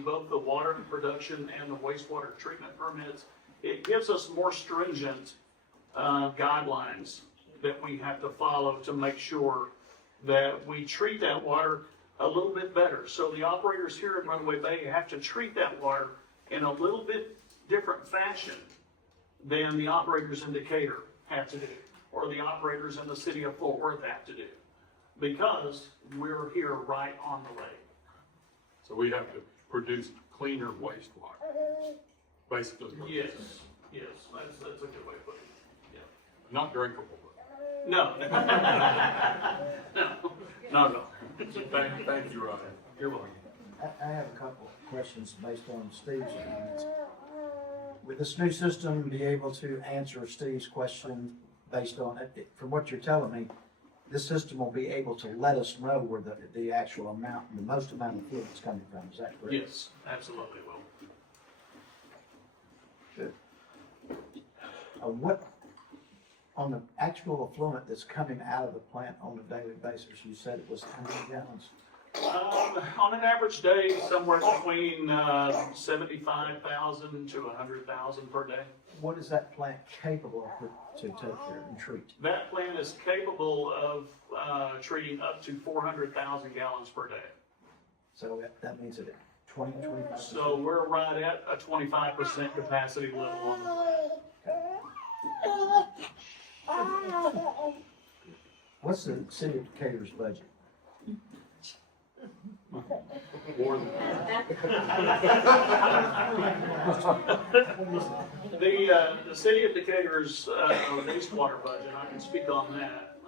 both the water production and the wastewater treatment permits, it gives us more stringent guidelines that we have to follow to make sure that we treat that water a little bit better. So the operators here at Runaway Bay have to treat that water in a little bit different fashion than the operators in Decatur have to do, or the operators in the city of Fort Worth have to do, because we're here right on the lake. So we have to produce cleaner wastewater, basically. Yes, yes, that's a good way of putting it. Yeah. Not drinkable. No. No. Thank you, Ryan. You're welcome. I have a couple of questions based on Steve's comments. Would this new system be able to answer Steve's question based on it? From what you're telling me, this system will be able to let us know where the actual amount, the most amount of fluid is coming from, is that correct? Yes, absolutely will. Good. What, on the actual effluent that's coming out of the plant on a daily basis, you said it was how many gallons? On an average day, somewhere between 75,000 to 100,000 per day. What is that plant capable of to take care and treat? That plant is capable of treating up to 400,000 gallons per day. So that means that 25%. So we're right at a 25% capacity level on the plant. What's the city of Decatur's budget? More than The city of Decatur's wastewater budget, I can speak on that,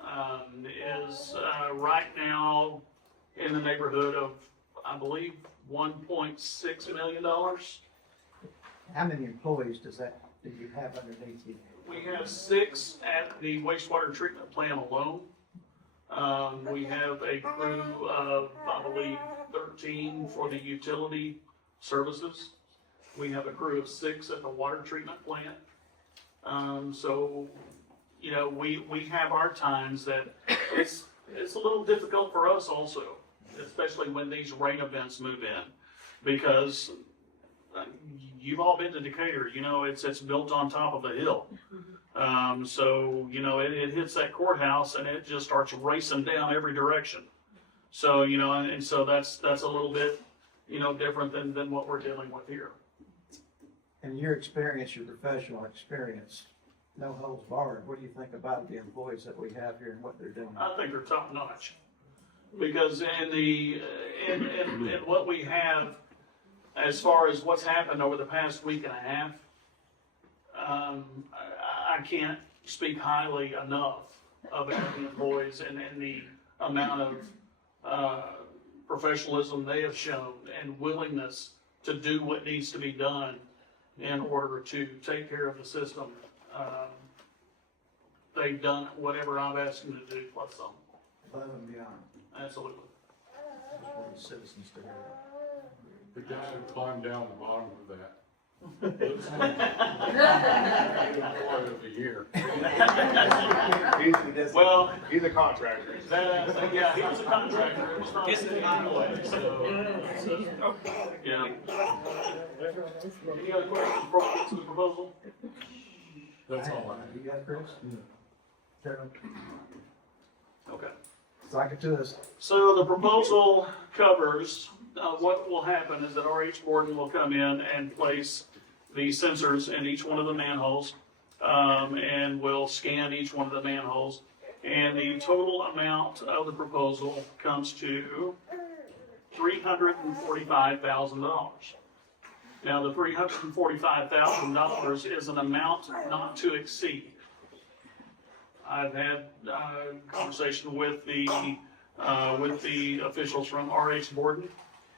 is right now in the neighborhood of, I believe, $1.6 million. How many employees do you have underneath you? We have 6 at the wastewater treatment plant alone. We have a crew of, I believe, 13 for the utility services. We have a crew of 6 at the water treatment plant. So, you know, we have our times that it's a little difficult for us also, especially when these rain events move in, because you've all been to Decatur, you know, it's built on top of a hill. So, you know, it hits that courthouse and it just starts racing down every direction. So, you know, and so that's a little bit, you know, different than what we're dealing with here. In your experience, your professional experience, no holds barred. What do you think about the employees that we have here and what they're doing? I think they're top notch. Because in what we have, as far as what's happened over the past week and a half, I can't speak highly enough of the employees and the amount of professionalism they have shown and willingness to do what needs to be done in order to take care of the system. They've done whatever I've asked them to do, plus some. Above and beyond. Absolutely. Just want the citizens to hear that. The guy should climb down the bottom of that. Employee of the year. Well, He's a contractor. yeah, he was a contractor. It was from Runaway, so, yeah. Any other questions before we get to the proposal? That's all I have. You got it, Chris? Chairman? Okay. Talk it to us. So the proposal covers, what will happen is that RH Borden will come in and place the sensors in each one of the manholes, and will scan each one of the manholes. And the total amount of the proposal comes to $345,000. Now, the $345,000 is an amount not to exceed. I've had conversation with the officials from RH Borden,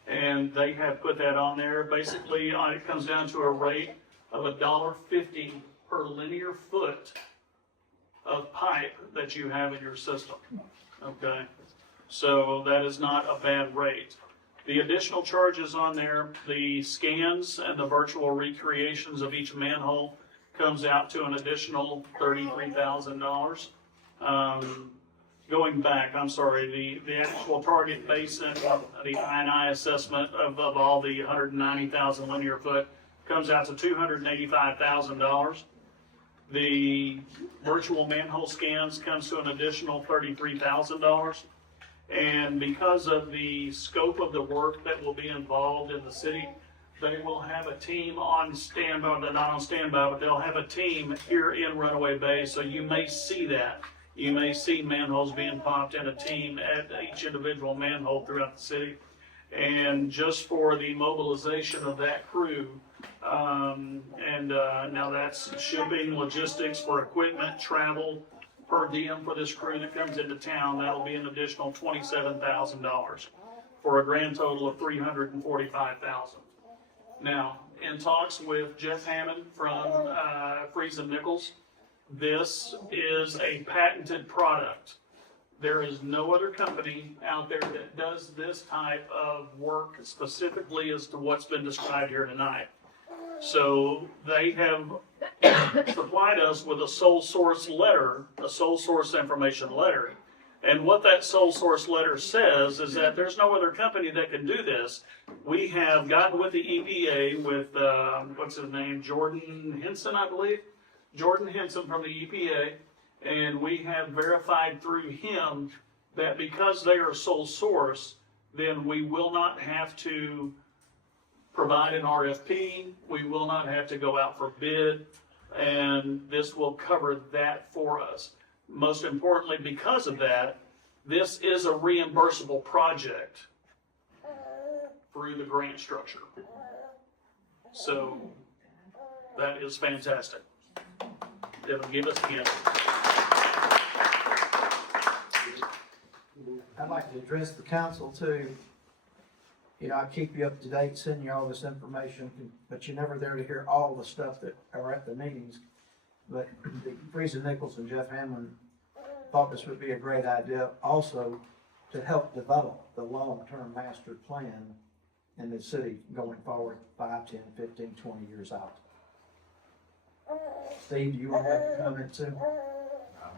and they have put that on there. Basically, it comes down to a rate of $1.50 per linear foot of pipe that you have in your system. Okay, so that is not a bad rate. The additional charges on there, the scans and the virtual recreations of each manhole, comes out to an additional $33,000. Going back, I'm sorry, the actual target basin, the I&I assessment of all the 190,000 linear foot comes out to $285,000. The virtual manhole scans comes to an additional $33,000. And because of the scope of the work that will be involved in the city, they will have a team on standby, not on standby, but they'll have a team here in Runaway Bay, so you may see that. You may see manholes being popped in a team at each individual manhole throughout the city. And just for the mobilization of that crew, now that's shipping, logistics for equipment, travel, per diem for this crew that comes into town, that'll be an additional $27,000 for a grand total of $345,000. Now, in talks with Jeff Hammond from Friesen Nichols, this is a patented product. There is no other company out there that does this type of work specifically as to what's been described here tonight. So they have supplied us with a sole source letter, a sole source information letter. And what that sole source letter says is that there's no other company that can do this. We have gotten with the EPA with, what's his name, Jordan Henson, I believe. Jordan Henson from the EPA. And we have verified through him that because they are sole source, then we will not have to provide an RFP. We will not have to go out for bid. And this will cover that for us. Most importantly, because of that, this is a reimbursable project through the grant structure. So that is fantastic. Devin, give us a hand. I'd like to address the council too. You know, I keep you up to date, send you all this information, but you're never there to hear all the stuff that are at the meetings. But Friesen Nichols and Jeff Hammond thought this would be a great idea also to help develop the long-term master plan in the city going forward 5, 10, 15, 20 years out. Steve, do you want to make a comment too?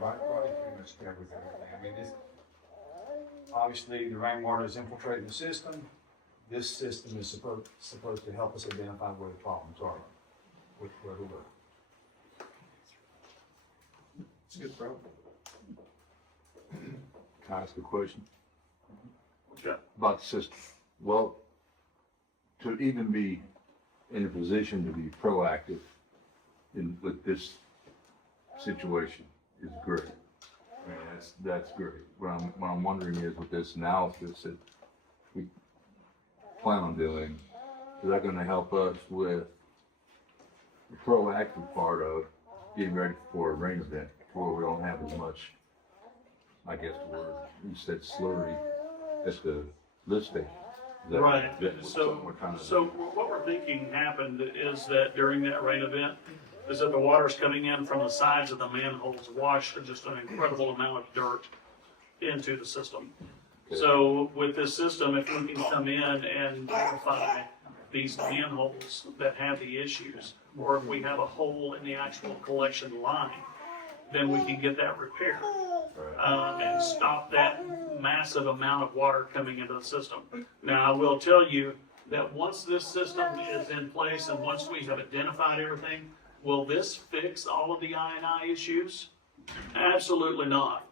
Right, pretty much covered everything. I mean, this, obviously the rainwater is infiltrating the system. This system is supposed to help us identify where the problems are with where we work. It's a good program. Can I ask a question? Yeah. About the system? Well, to even be in a position to be proactive with this situation is great. I mean, that's great. What I'm wondering is with this analysis that we plan on doing, is that gonna help us with the proactive part of getting ready for a rain event, where we don't have as much, I guess the word, you said slurry, at the lift station? Is that- Right, is that so, what we're trying to do? so what we're thinking happened is that during that rain event, is that the water's coming in from the sides of the manholes, washed just an incredible amount of dirt into the system. So with this system, if we can come in and identify these manholes that have the issues, or if we have a hole in the actual collection line, then we can get that repaired. And stop that massive amount of water coming into the system. Now, I will tell you that once this system is in place and once we have identified everything, will this fix all of the I&I issues? Absolutely not.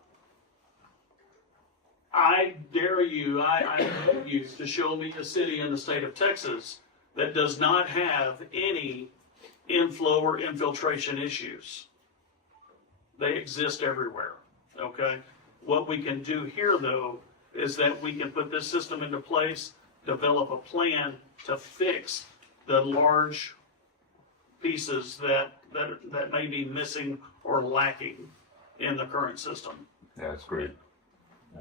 I dare you, I beg you to show me a city in the state of Texas that does not have any inflow or infiltration issues. They exist everywhere. Okay, what we can do here though is that we can put this system into place, develop a plan to fix the large pieces that may be missing or lacking in the current system. Yeah, that's great.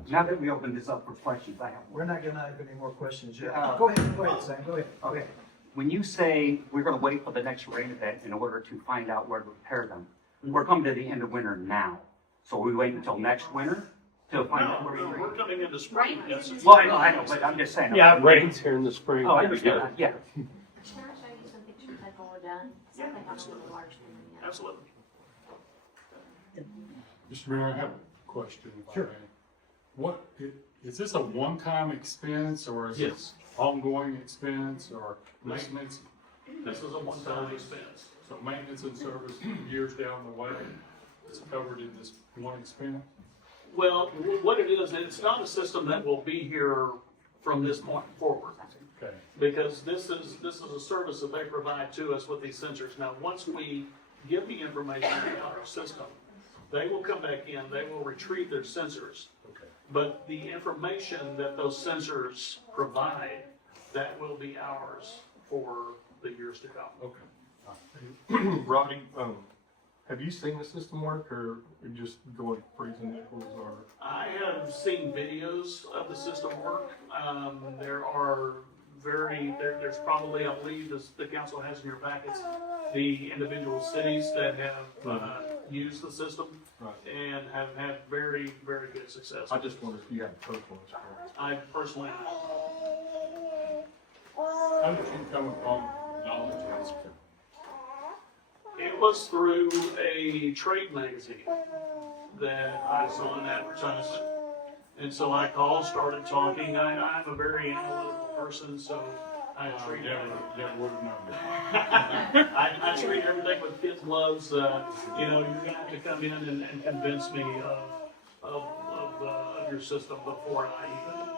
Now that we open this up for questions, I have one. We're not gonna have any more questions yet. Uh, Go ahead, Sam, go ahead. Okay, when you say we're gonna wait for the next rain event in order to find out where to repair them, we're coming to the end of winter now. So we wait until next winter to find out where No, we we're coming into spring. Yes. Well, I know, but I'm just saying. Yeah, it rains here in the spring. Oh, I understand that, yeah. Can I show you some pictures before we're done? Yeah, Something on the large one, yeah. Absolutely. Mr. Mayor, I have a question. If I Sure. may. What, is this a one-time expense or is it Yes. ongoing expense or maintenance? This is a one-time expense. So maintenance and service years down the way is covered in this one expense? Well, what it is, it's not a system that will be here from this point forward. Okay. Because this is a service that they provide to us with these sensors. Now, once we give the information about our system, they will come back in, they will retrieve their sensors. Okay. But the information that those sensors provide, that will be ours for the years to come. Okay. Roddy, have you seen the system work, or you just going freezing nickels, or? I have seen videos of the system work. There's probably, I believe, the council has in your packets, the individual cities that have used the system Right. and have had very, very good success. I just wondered if you had personal experience. I personally, How did you come upon knowledge of this? it was through a trade magazine that I saw an advertisement. And so I called, started talking. I'm a very analytical person, so I treat Never would have known that. I treat everything with kid gloves. You're gonna have to come in and convince me of your system before I even,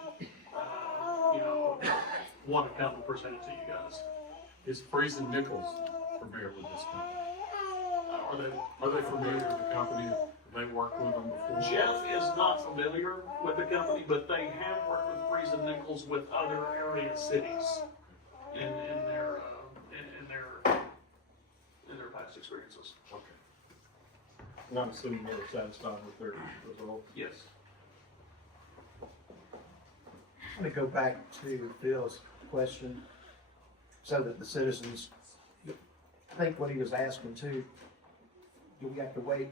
want to come and present it to you guys. Is Freezing Nichols familiar with this company? Are they familiar with the company? Have they worked with them before? Jeff is not familiar with the company, but they have worked with Freeze and Nichols with other area cities in their past experiences. Okay. And I'm assuming they were satisfied with their results. Yes. I'm gonna go back to Phil's question, so that the citizens, I think what he was asking too, do we have to wait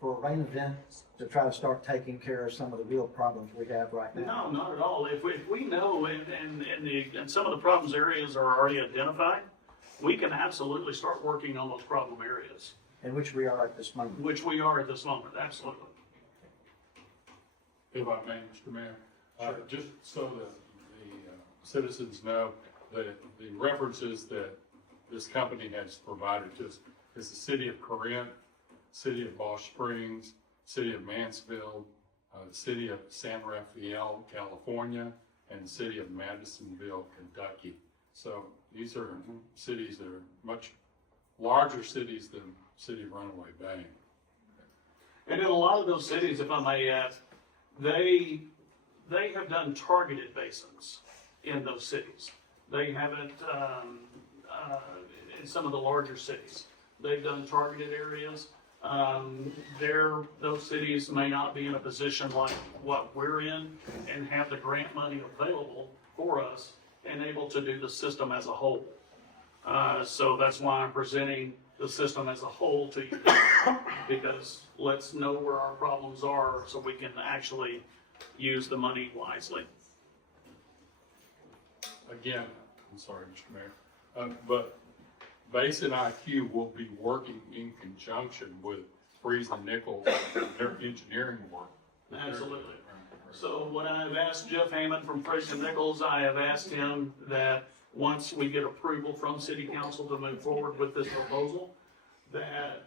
for a rain event to try to start taking care of some of the real problems we have right now? No, not at all. If we know and some of the problems areas are already identified, we can absolutely start working on those problem areas. In which we are at this moment. Which we are at this moment, absolutely. If I may, Mr. Mayor, just so that the citizens know that the references that this company has provided to us is the city of Corinth, city of Bosch Springs, city of Mansfield, the city of San Rafael, California, and the city of Madisonville, Kentucky. So these are cities that are much larger cities than the city of Runaway Bay. And in a lot of those cities, if I may add, they have done targeted basins in those cities. They haven't, in some of the larger cities, they've done targeted areas. Those cities may not be in a position like what we're in and have the grant money available for us and able to do the system as a whole. So that's why I'm presenting the system as a whole to you, because let's know where our problems are so we can actually use the money wisely. Again, I'm sorry, Mr. Mayor, but Base and IQ will be working in conjunction with Freeze and Nichols and their engineering work. Absolutely. So what I've asked Jeff Hammond from Freeze and Nichols, I have asked him that once we get approval from City Council to move forward with this proposal, that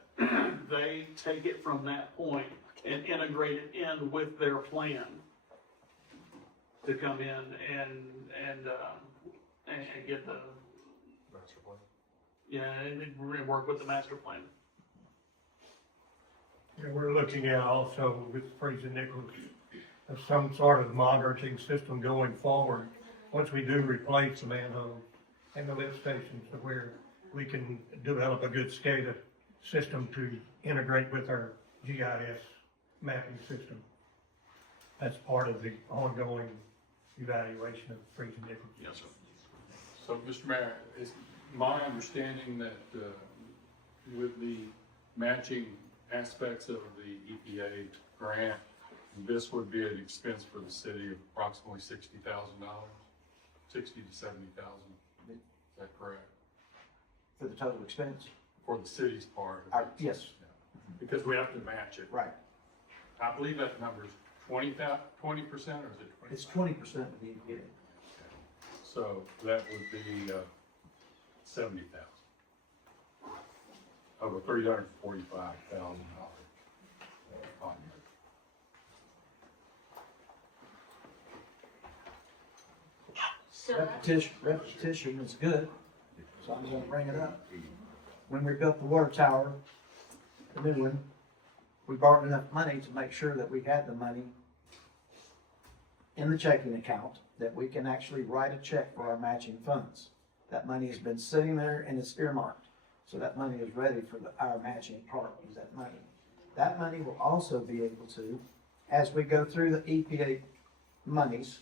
they take it from that point and integrate it in with their plan to come in and get the, Master plan. yeah, and work with the master plan. Yeah, we're looking at also with Freeze and Nichols of some sort of monitoring system going forward. Once we do replace the manhole and the lift stations, to where we can develop a good SCADA system to integrate with our GIS mapping system. That's part of the ongoing evaluation of Freeze and Nichols. Yes, sir. So, Mr. Mayor, it's my understanding that with the matching aspects of the EPA grant, this would be an expense for the city of approximately $60,000, $60,000 to $70,000. Is that correct? For the total expense? For the city's part? Yes. Because we have to match it. Right. I believe that number is 20%, or is it 20? It's 20% of the EPA. So that would be 70,000. Over $345,000. So Repetition is good, so I'm gonna bring it up. When we built the water tower, the new one, we borrowed enough money to make sure that we had the money in the checking account, that we can actually write a check for our matching funds. That money has been sitting there and it's earmarked, so that money is ready for our matching part of that money. That money will also be able to, as we go through the EPA monies,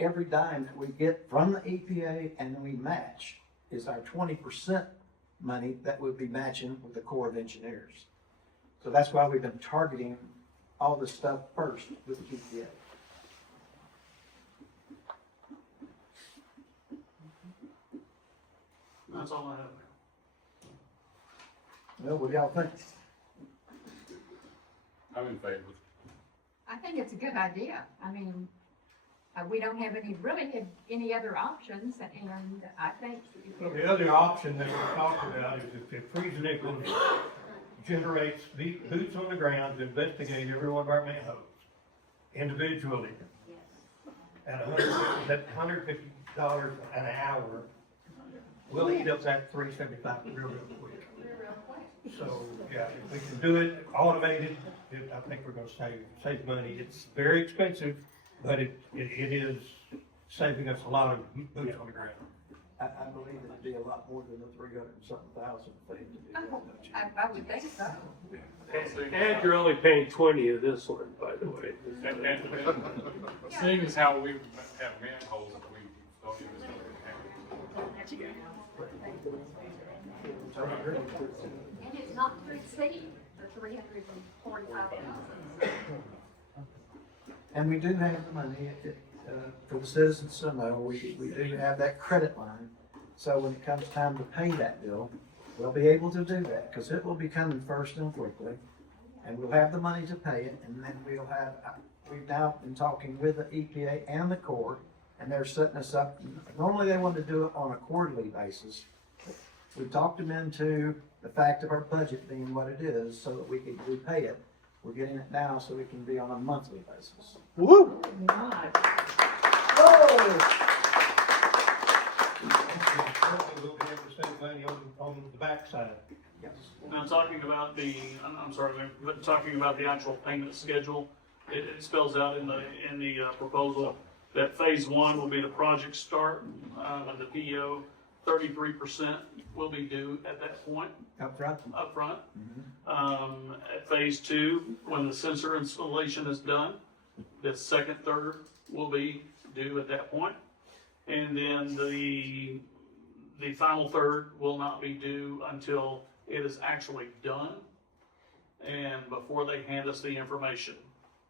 every dime that we get from the EPA and we match is our 20% money that would be matching with the Corps of Engineers. So that's why we've been targeting all this stuff first with the EPA. That's all I have. Well, what do y'all think? I'm in favor. I think it's a good idea. I mean, we don't have any other options, and I think. Well, the other option that we're talking about is if Freeze and Nichols generates the boots on the ground to investigate every one of our manholes individually at $150 an hour, we'll eat up that $375 real quick. So, yeah, if we can do it automated, I think we're gonna save money. It's very expensive, but it is saving us a lot of boots on the ground. I believe it'd be a lot more than the 300-something-thousand for him to do that. I would think so. And you're only paying 20 of this one, by the way. Seeing as how we have manholes that we don't even And it's not to exceed the $345,000. And we do have the money, for the citizens to know, we do have that credit line. So when it comes time to pay that bill, we'll be able to do that, because it will be coming first and quickly. And we'll have the money to pay it, and then we've now been talking with the EPA and the Corps, and they're setting us up. Normally they want to do it on a quarterly basis. We talked them into the fact of our budget being what it is, so that we can repay it. We're getting it now so we can be on a monthly basis. Woo! Whoa! we're gonna be able to save money on the backside. Now, talking about I'm sorry, Mayor, but talking about the actual payment schedule, it spells out in the proposal that phase one will be the project start, of the PO. 33% will be due at that point. Up front? Up front. At phase two, when the sensor installation is done, the second third will be due at that point. And then the final third will not be due until it is actually done and before they hand us the information.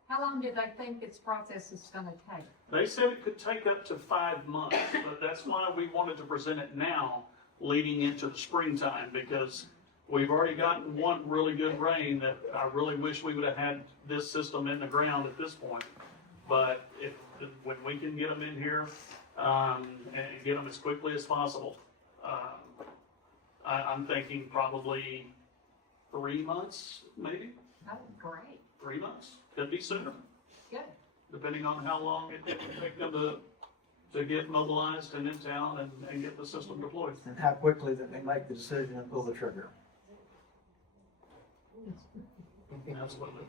How long do they think this process is gonna take? They said it could take up to 5 months, but that's why we wanted to present it now, leading into the springtime, because we've already gotten one really good rain that I really wish we would have had this system in the ground at this point. But when we can get them in here, and get them as quickly as possible, I'm thinking probably 3 months, maybe. Oh, great. 3 months, could be sooner, Good. depending on how long it can take them to get mobilized and in town and get the system deployed. And how quickly that they make the decision and pull the trigger. Absolutely.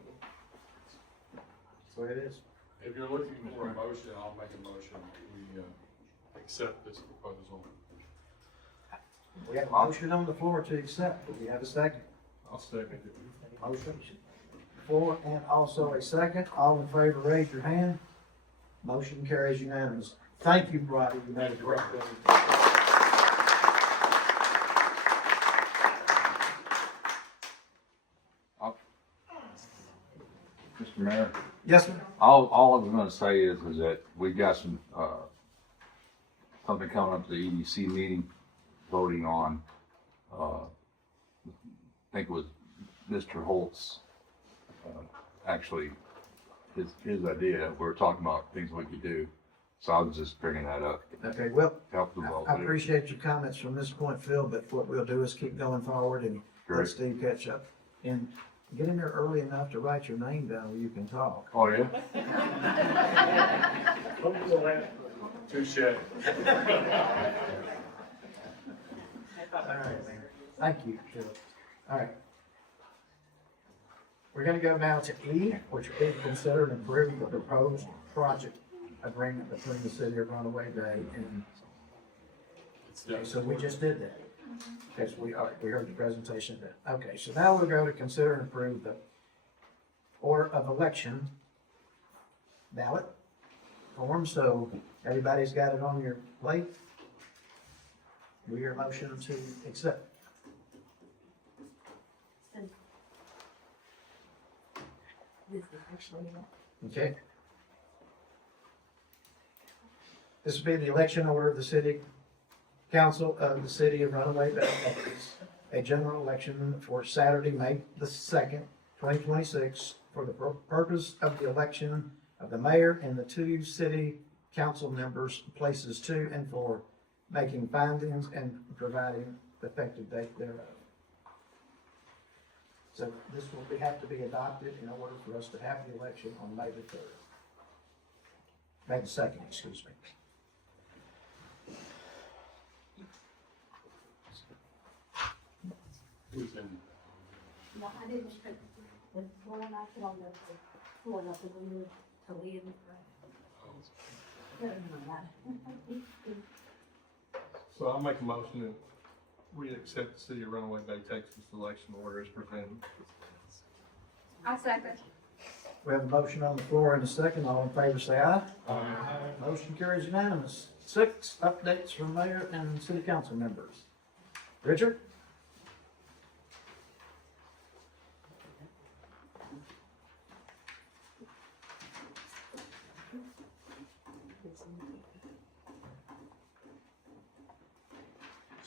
That's the way it is. If you're looking for a motion, I'll make a motion that we accept this proposal. We have a motion on the floor to accept. Do we have a second? I'll second it. Motion. Floor and also a second. All in favor, raise your hand. Motion carries unanimous. Thank you, Robbie. You made a great job. Mr. Mayor, Yes, sir. all I was gonna say is that we've got some, something coming up to the EDC meeting, voting on, I think it was Mr. Holt's, actually, his idea. We were talking about things we could do. So I was just bringing that up. Okay, well, Help the vote. I appreciate your comments from this point, Phil, but what we'll do is keep going forward and let Great. Steve catch up. And get in there early enough to write your name down where you can talk. Oh, yeah? Touche. All right, thank you, Phil. All right. We're gonna go now to E, which will be considered and approve the proposed project agreement between the city of Runaway Bay and, okay, so we just did that. Okay, so we heard the presentation of that. Okay, so now we'll go to consider and approve the order of election ballot form, so everybody's got it on your plate. Do your motion to accept. Okay. This will be the election order of the city council of the city of Runaway Bay. It's a general election for Saturday, May the 2nd, 2026, for the purpose of the election of the mayor and the 2 city council members, places 2 and 4, making findings and providing the effective date thereof. So this will have to be adopted in order for us to have the election on May the 3rd. May the 2nd, excuse me. Who's in? No, I didn't put, the one I put on the floor, up we moved to leave. So I'll make a motion that we accept the City of Runaway Bay, Texas election order as presented. I second. We have a motion on the floor and a second. All in favor, say aye. Aye. Motion carries unanimous. 6, updates from mayor and city council members. Richard?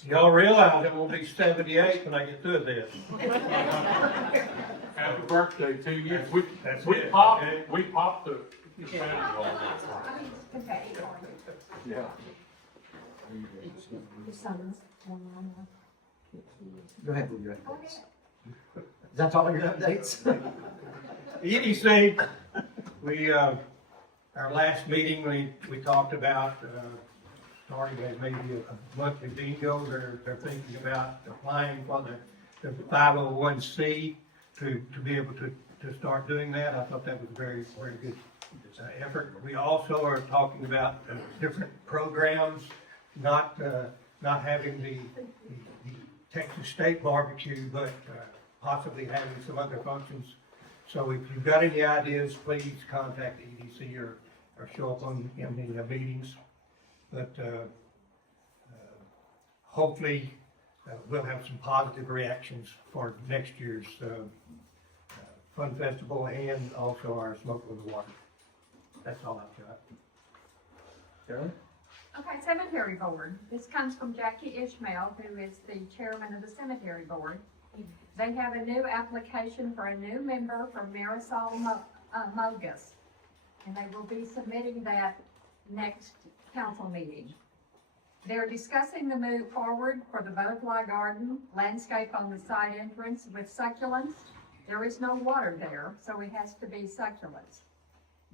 Y'all realize it will be 78 when I get through this. Happy birthday to you. That's We it, popped, okay? we popped the confetti ball. Yeah. Go ahead with your updates. Is that all your updates? EDC, we, our last meeting, we talked about, starting as maybe a monthly bingo. They're thinking about applying for the 501c to be able to start doing that. I thought that was a very, very good effort. We also are talking about different programs, not having the Texas State barbecue, but possibly having some other functions. So if you've got any ideas, please contact the EDC or show up in the meetings. But hopefully we'll have some positive reactions for next year's Fun Festival and also our Smoke with the Water. That's all I've got. Carolyn? Okay, Cemetery Board. This comes from Jackie Ishmael, who is the chairman of the Cemetery Board. They have a new application for a new member from Marisol Mogus, and they will be submitting that next council meeting. They're discussing the move forward for the butterfly garden, landscape on the side entrance with succulents. There is no water there, so it has to be succulents.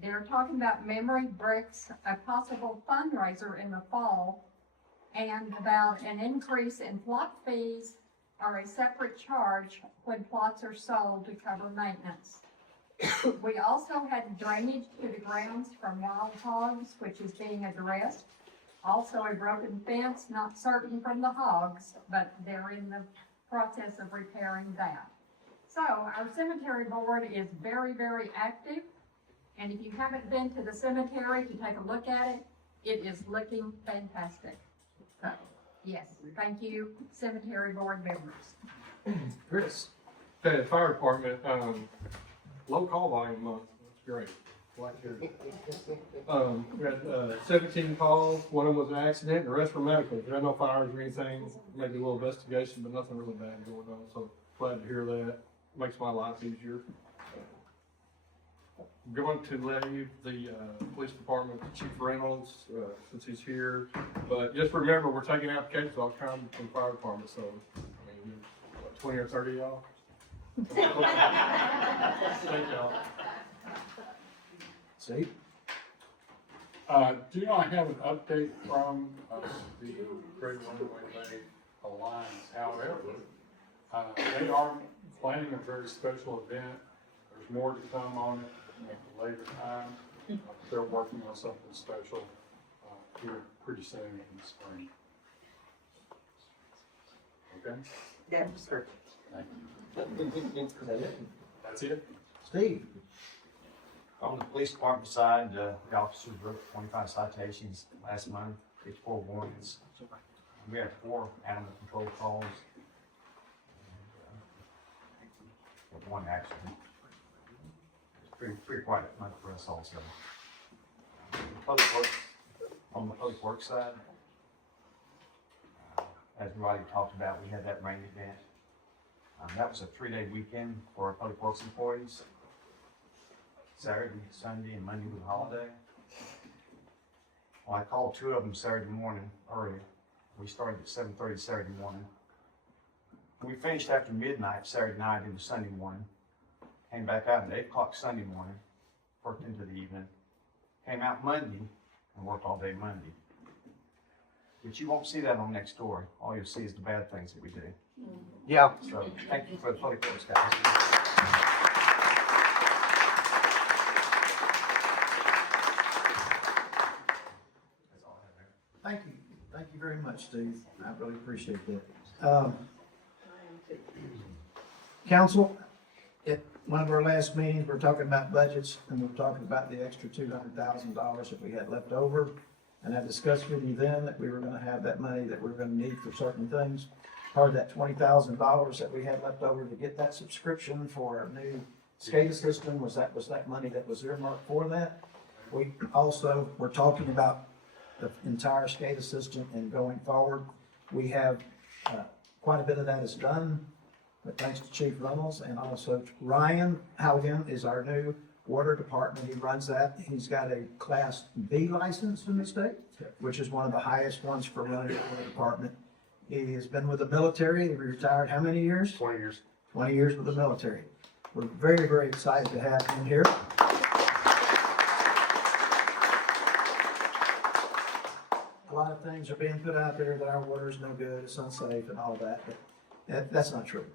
They're talking about memory bricks, a possible fundraiser in the fall, and about an increase in plot fees or a separate charge when plots are sold to cover maintenance. We also had drainage to the grounds from wild hogs, which is being addressed. Also a broken fence, not certain from the hogs, but they're in the process of repairing that. So our cemetery board is very, very active. And if you haven't been to the cemetery to take a look at it, it is looking fantastic. So, yes, thank you, cemetery board members. Chris? Okay, the fire department, low call volume month, that's great. Like here. We had 17 calls, one of them was an accident, the rest were medical. There are no fires or anything, maybe a little investigation, but nothing really bad going on, so glad to hear that. Makes my life easier. I'm going to leave the police department to Chief Reynolds since he's here, but just remember, we're taking applications all the time from the fire department, so, I mean, what, 20 or 30 y'all? Thank y'all. Steve? Do I have an update from the Great Runaway Bay Alliance? However, they are planning a very special event. There's more to come on it at a later time. They're working on something special here pretty soon in the spring. Okay? Yeah, sir. Thank you. That's it? Steve? On the police department side, the officers wrote 25 citations last month, 54 warnings. We had 4 animal control calls. And, 1 accident. It's pretty quiet month for us also. On the public works side, as Roddy talked about, we had that rain event. That was a 3-day weekend for our public works employees. Saturday, Sunday, and Monday was a holiday. Well, I called 2 of them Saturday morning early. We started at 7:30 Saturday morning. We finished after midnight Saturday night into Sunday morning. Came back out at 8 o'clock Sunday morning, worked into the evening. Came out Monday and worked all day Monday. But you won't see that on Next Story. All you'll see is the bad things that we do. Yeah. So thank you for the public works, guys. Thank you very much, Steve. I really appreciate that. Council, at one of our last meetings, we're talking about budgets, and we're talking about the extra $200,000 that we had left over. And I discussed with you then that we were gonna have that money that we're gonna need for certain things. Part of that $20,000 that we had left over to get that subscription for our new SCADA system was that money that was earmarked for that. We also were talking about the entire SCADA system and going forward. We have quite a bit of that is done, but thanks to Chief Reynolds and also Ryan Halligan is our new water department. He runs that. He's got a Class B license in the state, which is one of the highest ones for running a water department. He has been with the military. He retired how many years? 20 years. 20 years with the military. We're very, very excited to have him here. A lot of of things are being put out there that our water is no good, it's unsafe and all that, but that's not true.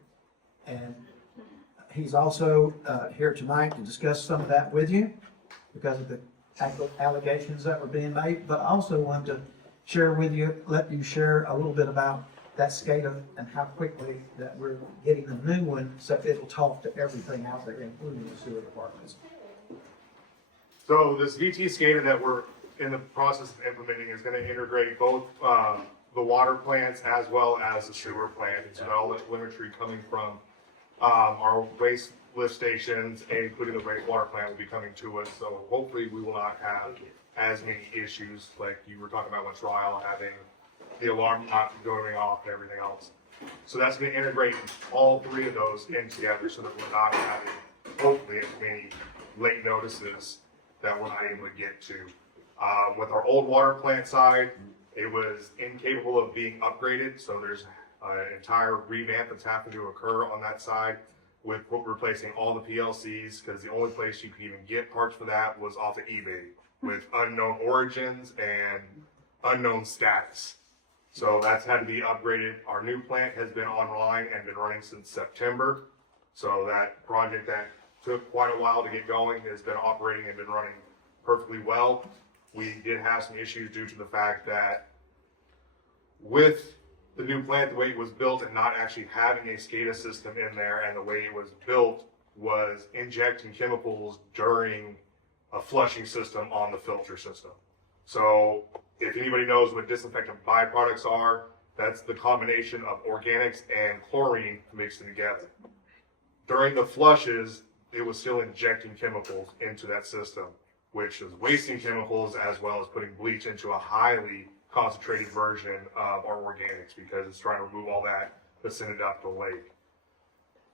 And he's also here tonight to discuss some of that with you because of the allegations that were being made, but I also wanted to share with you, let you share a little bit about that SCADA and how quickly that we're getting a new one so it'll talk to everything out there, including the sewer departments. So this VT SCADA that we're in the process of implementing is going to integrate both the water plants as well as the sewer plant. So that all the telemetry coming from our waste lift stations, including the wastewater plant, will be coming to us. So hopefully we will not have as many issues like you were talking about with trial, having the alarm not going off and everything else. So that's going to integrate all three of those in together so that we're not having, hopefully, as many late notices that we're not able to get to. With our old water plant side, it was incapable of being upgraded, so there's an entire revamp that's having to occur on that side with replacing all the PLCs, because the only place you could even get parts for that was off of eBay with unknown origins and unknown status. So that's had to be upgraded. Our new plant has been online and been running since September. So that project that took quite a while to get going has been operating and been running perfectly well. We did have some issues due to the fact that with the new plant, the way it was built and not actually having a SCADA system in there, and the way it was built was injecting chemicals during a flushing system on the filter system. So if anybody knows what disinfectant byproducts are, that's the combination of organics and chlorine mixed together. During the flushes, it was still injecting chemicals into that system, which is wasting chemicals as well as putting bleach into a highly concentrated version of our organics because it's trying to remove all that to send it up the lake.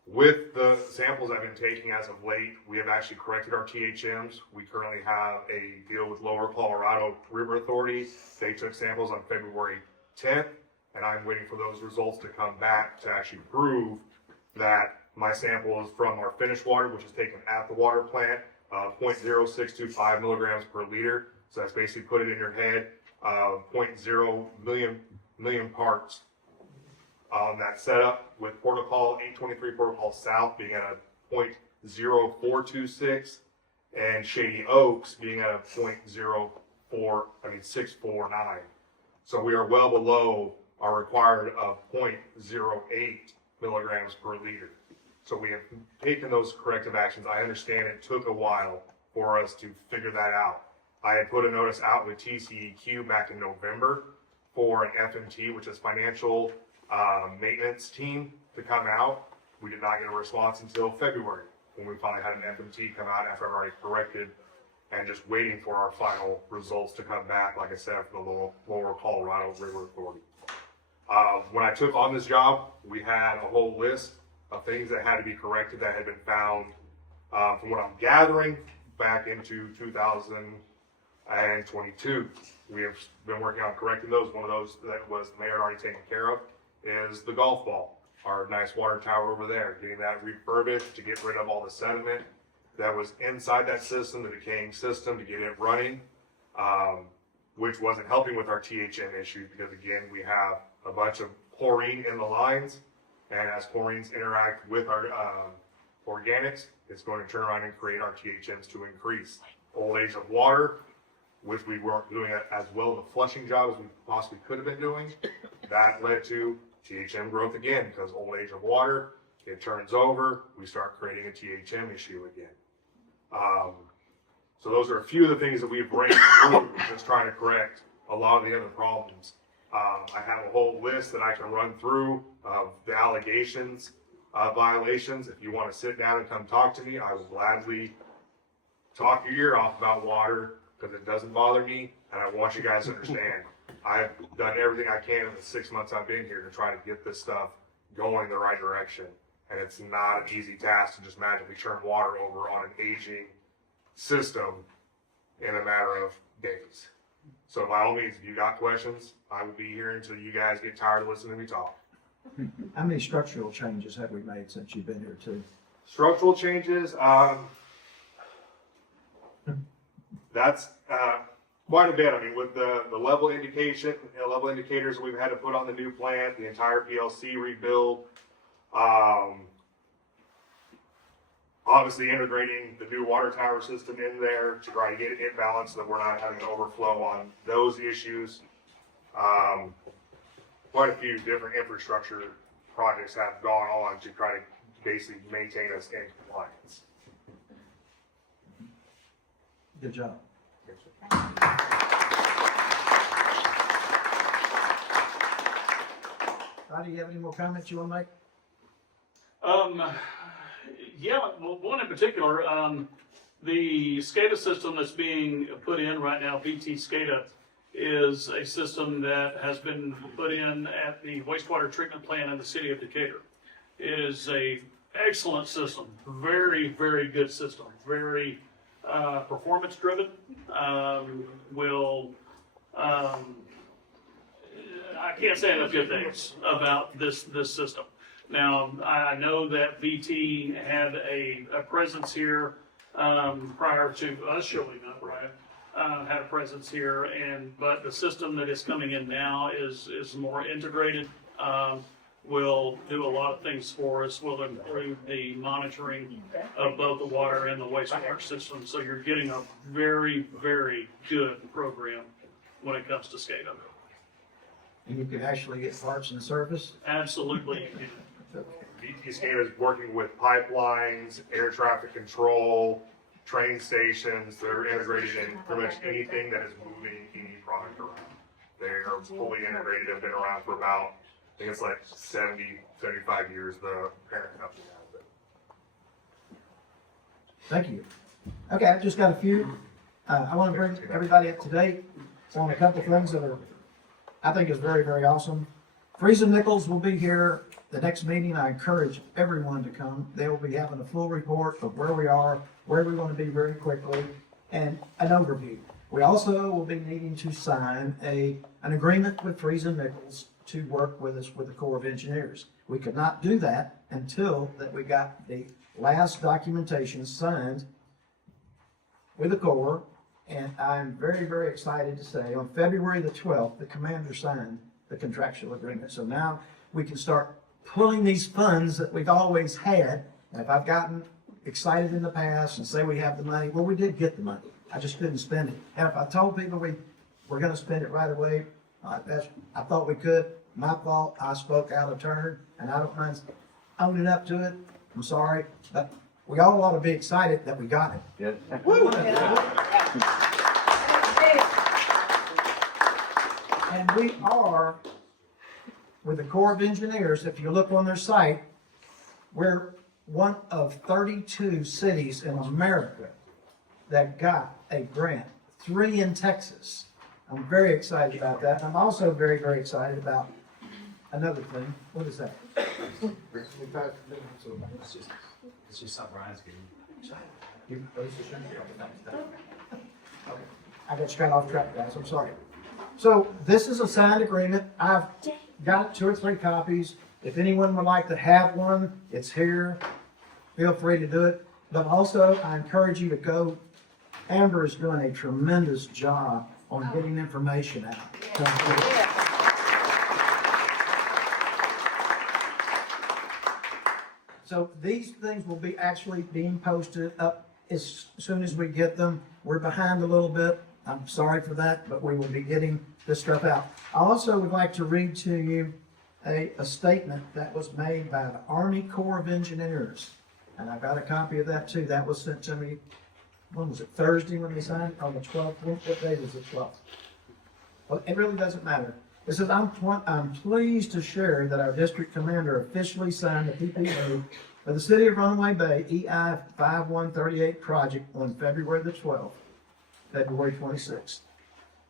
With the samples I've been taking as of late, we have actually corrected our THMs. We currently have a deal with Lower Colorado River Authority. They took samples on February 10th, and I'm waiting for those results to come back to actually prove that my sample is from our finished water, which is taken at the water plant, 0.0625 milligrams per liter. So that's basically put it in your head, 0.0 million parts on that setup, with protocol 823 protocol south being at a 0.0426 and Shady Oaks being at a 649. So we are well below our required of 0.08 milligrams per liter. So we have taken those corrective actions. I understand it took a while for us to figure that out. I had put a notice out with TCEQ back in November for an FMT, which is financial maintenance team, to come out. We did not get a response until February when we finally had an FMT come out after I've already corrected and just waiting for our final results to come back, like I said, from the Lower Colorado River Authority. When I took on this job, we had a whole list of things that had to be corrected that had been found, from what I'm gathering, back into 2022. We have been working on correcting those. One of those that was the mayor had already taken care of is the golf ball, our nice water tower over there, getting that refurbished to get rid of all the sediment that was inside that system, the decaying system, to get it running, which wasn't helping with our THM issue because, again, we have a bunch of chlorine in the lines, and as chlorines interact with our organics, it's going to turn around and create our THMs to increase. Old age of water, which we weren't doing as well the flushing job as we possibly could have been doing, that led to THM growth again, because old age of water, it turns over, we start creating a THM issue again. So those are a few of the things that we've ran through just trying to correct a lot of the other problems. I have a whole list that I can run through of the allegations, violations. If you want to sit down and come talk to me, I will gladly talk your ear off about water because it doesn't bother me, and I want you guys to understand. I've done everything I can in the 6 months I've been here to try to get this stuff going the right direction. And it's not an easy task to just magically turn water over on an aging system in a matter of days. So by all means, if you got questions, I will be here until you guys get tired of listening to me talk. How many structural changes have we made since you've been here too? Structural changes, that's quite a bit. I mean, with the level level indicators we've had to put on the new plant, the entire PLC rebuild, obviously integrating the new water tower system in there to try to get it in balance so that we're not having to overflow on those issues. Quite a few different infrastructure projects have gone on to try to basically maintain us in compliance. Good job. Do you have any more comments you want to make? Yeah, well, one in particular, the SCADA system that's being put in right now, BT SCADA, is a system that has been put in at the wastewater treatment plant in the city of Decatur. It is a excellent system, very, very good system, very performance driven. I can't say enough good things about this system. Now, I know that VT had a presence here prior to us showing up, right? Had a presence here, but the system that is coming in now is more integrated. Will do a lot of things for us. Will improve the monitoring of both the water and the wastewater system. So you're getting a very, very good program when it comes to SCADA. And you can actually get parts and service? Absolutely. BT SCADA is working with pipelines, air traffic control, train stations. They're integrated in pretty much anything that is moving any product around. They are fully integrated, have been around for about, I think it's like 70, 75 years, the parent company has it. Thank you. Okay, I've just got a few. I want to bring everybody up to date on a couple things that are, I think is very, very awesome. Friesen Nichols will be here the next meeting. I encourage everyone to come. They will be having a full report of where we are, where we want to be very quickly, and an overview. We also will be needing to sign an agreement with Friesen Nichols to work with us with the Corps of Engineers. We could not do that until that we got the last documentation signed with the Corps, and I'm very, very excited to say on February the 12th, the commander signed the contractual agreement. So now we can start pulling these funds that we've always had. And if I've gotten excited in the past and say we have the money, well, we did get the money. I just couldn't spend it. And if I told people we're going to spend it right away, I thought we could. My fault. I spoke out of turn, and I don't mind owning up to it. I'm sorry, but we all ought to be excited that we got it. Yes. Woo! And we are, with the Corps of Engineers, if you look on their site, we're one of 32 cities in America that got a grant, 3 in Texas. I'm very excited about that. I'm also very, very excited about another thing. What is that? It's just something Ryan's getting. Okay. I got straight off track, guys. I'm sorry. So this is a signed agreement. I've got 2 or 3 copies. If anyone would like to have one, it's here. Feel free to do it. But also, I encourage you to go. Amber is doing a tremendous job on getting information out. So these things will be actually being posted up as soon as we get them. We're behind a little bit. I'm sorry for that, but we will be getting this stuff out. I also would like to read to you a statement that was made by the Army Corps of Engineers. And I got a copy of that too. That was sent to me, when was it, Thursday when they signed it? On the 12th? What day was the 12th? Well, it really doesn't matter. It says, I'm pleased to share that our district commander officially signed the PPA for the City of Runaway Bay EI 5138 project on February the 12th, February 26th.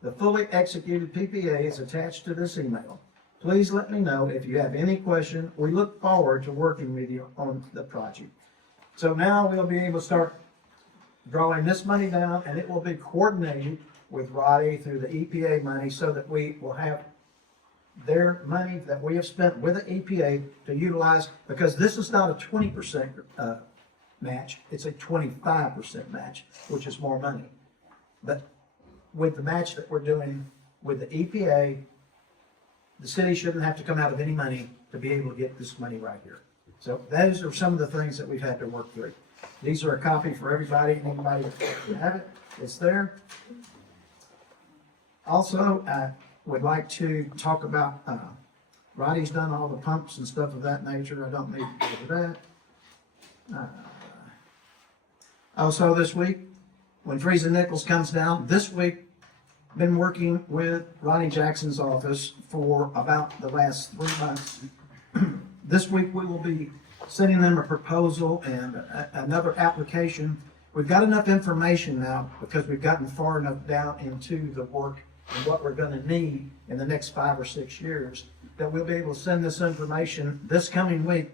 The fully executed PPA is attached to this email. Please let me know if you have any question. We look forward to working with you on the project. So now we'll be able to start drawing this money down, and it will be coordinated with Roddy through the EPA money so that we will have their money that we have spent with the EPA to utilize, because this is not a 20% match, it's a 25% match, which is more money. But with the match that we're doing with the EPA, the city shouldn't have to come out of any money to be able to get this money right here. So those are some of the things that we've had to work through. These are a copy for everybody, anybody that have it, it's there. Also, I would like to talk about, Roddy's done all the pumps and stuff of that nature, I don't need to go over that. Also this week, when Freeze and Nichols comes down, this week, been working with Ronnie Jackson's office for about the last 3 months. This week, we will be sending them a proposal and another application. We've got enough information now because we've gotten far enough down into the work and what we're gonna need in the next 5 or 6 years, that we'll be able to send this information this coming week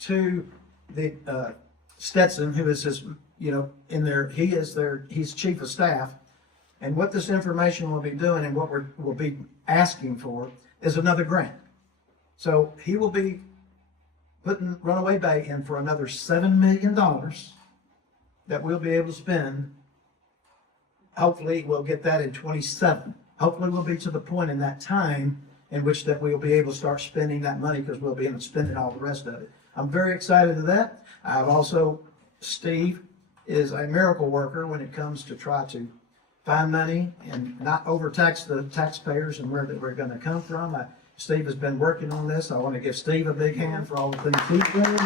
to the, Stetson, who is his, he's chief of staff. And what this information will be doing and what we'll be asking for is another grant. So he will be putting Runaway Bay in for another $7 million that we'll be able to spend. Hopefully, we'll get that in 27. Hopefully, we'll be to the point in that time in which that we'll be able to start spending that money because we'll be able to spend all the rest of it. I'm very excited to that. I've also, Steve is a miracle worker when it comes to try to find money and not overtax the taxpayers and where that we're going to come from. Steve has been working on this. I want to give Steve a big hand for all the things he's doing.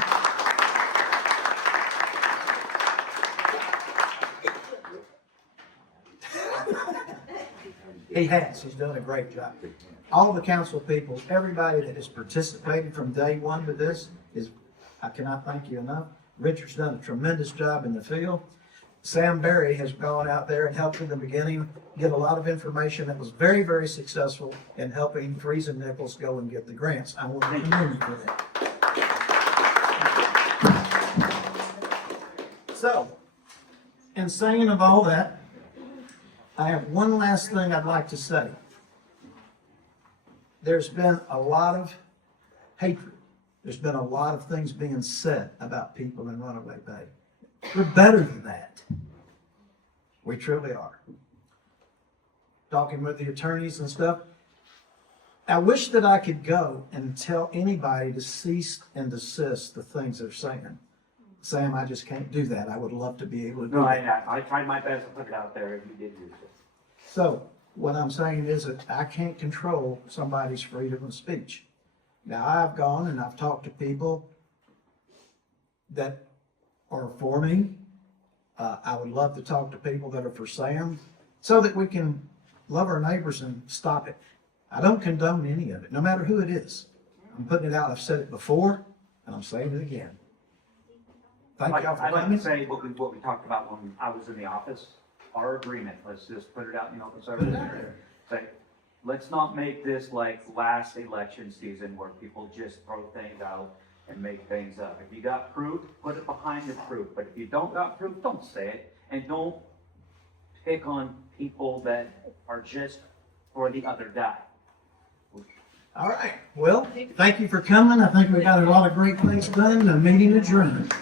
He has. He's done a great job. All the council people, everybody that has participated from day one with this I cannot thank you enough. Richard's done a tremendous job in the field. Sam Berry has gone out there and helped in the beginning get a lot of information that was very, very successful in helping Freeze and Nichols go and get the grants. I want to commend you for that. So, in saying of all that, I have one last thing I'd like to say. There's been a lot of hatred. There's been a lot of things being said about people in Runaway Bay. We're better than that. We truly are. Talking with the attorneys and stuff. I wish that I could go and tell anybody to cease and desist the things they're saying. Sam, I just can't do that. I would love to be able to do that. I tried my best to put it out there if you did use it. So, what I'm saying is that I can't control somebody's freedom of speech. Now, I've gone and I've talked to people that are for me. I would love to talk to people that are for Sam so that we can love our neighbors and stop it. I don't condone any of it, no matter who it is. I'm putting it out. I've said it before and I'm saying it again. Thank y'all for I'd like coming. to say what we talked about when I was in the office, our agreement, let's just put it out in the open service. Say, let's not make this like last election season where people just throw things out and make things up. If you got proof, put it behind the proof. But if you don't got proof, don't say it. And don't pick on people that are just for the other guy. All right. Well, thank you for coming. I think we got a lot of great things done. The meeting adjourned.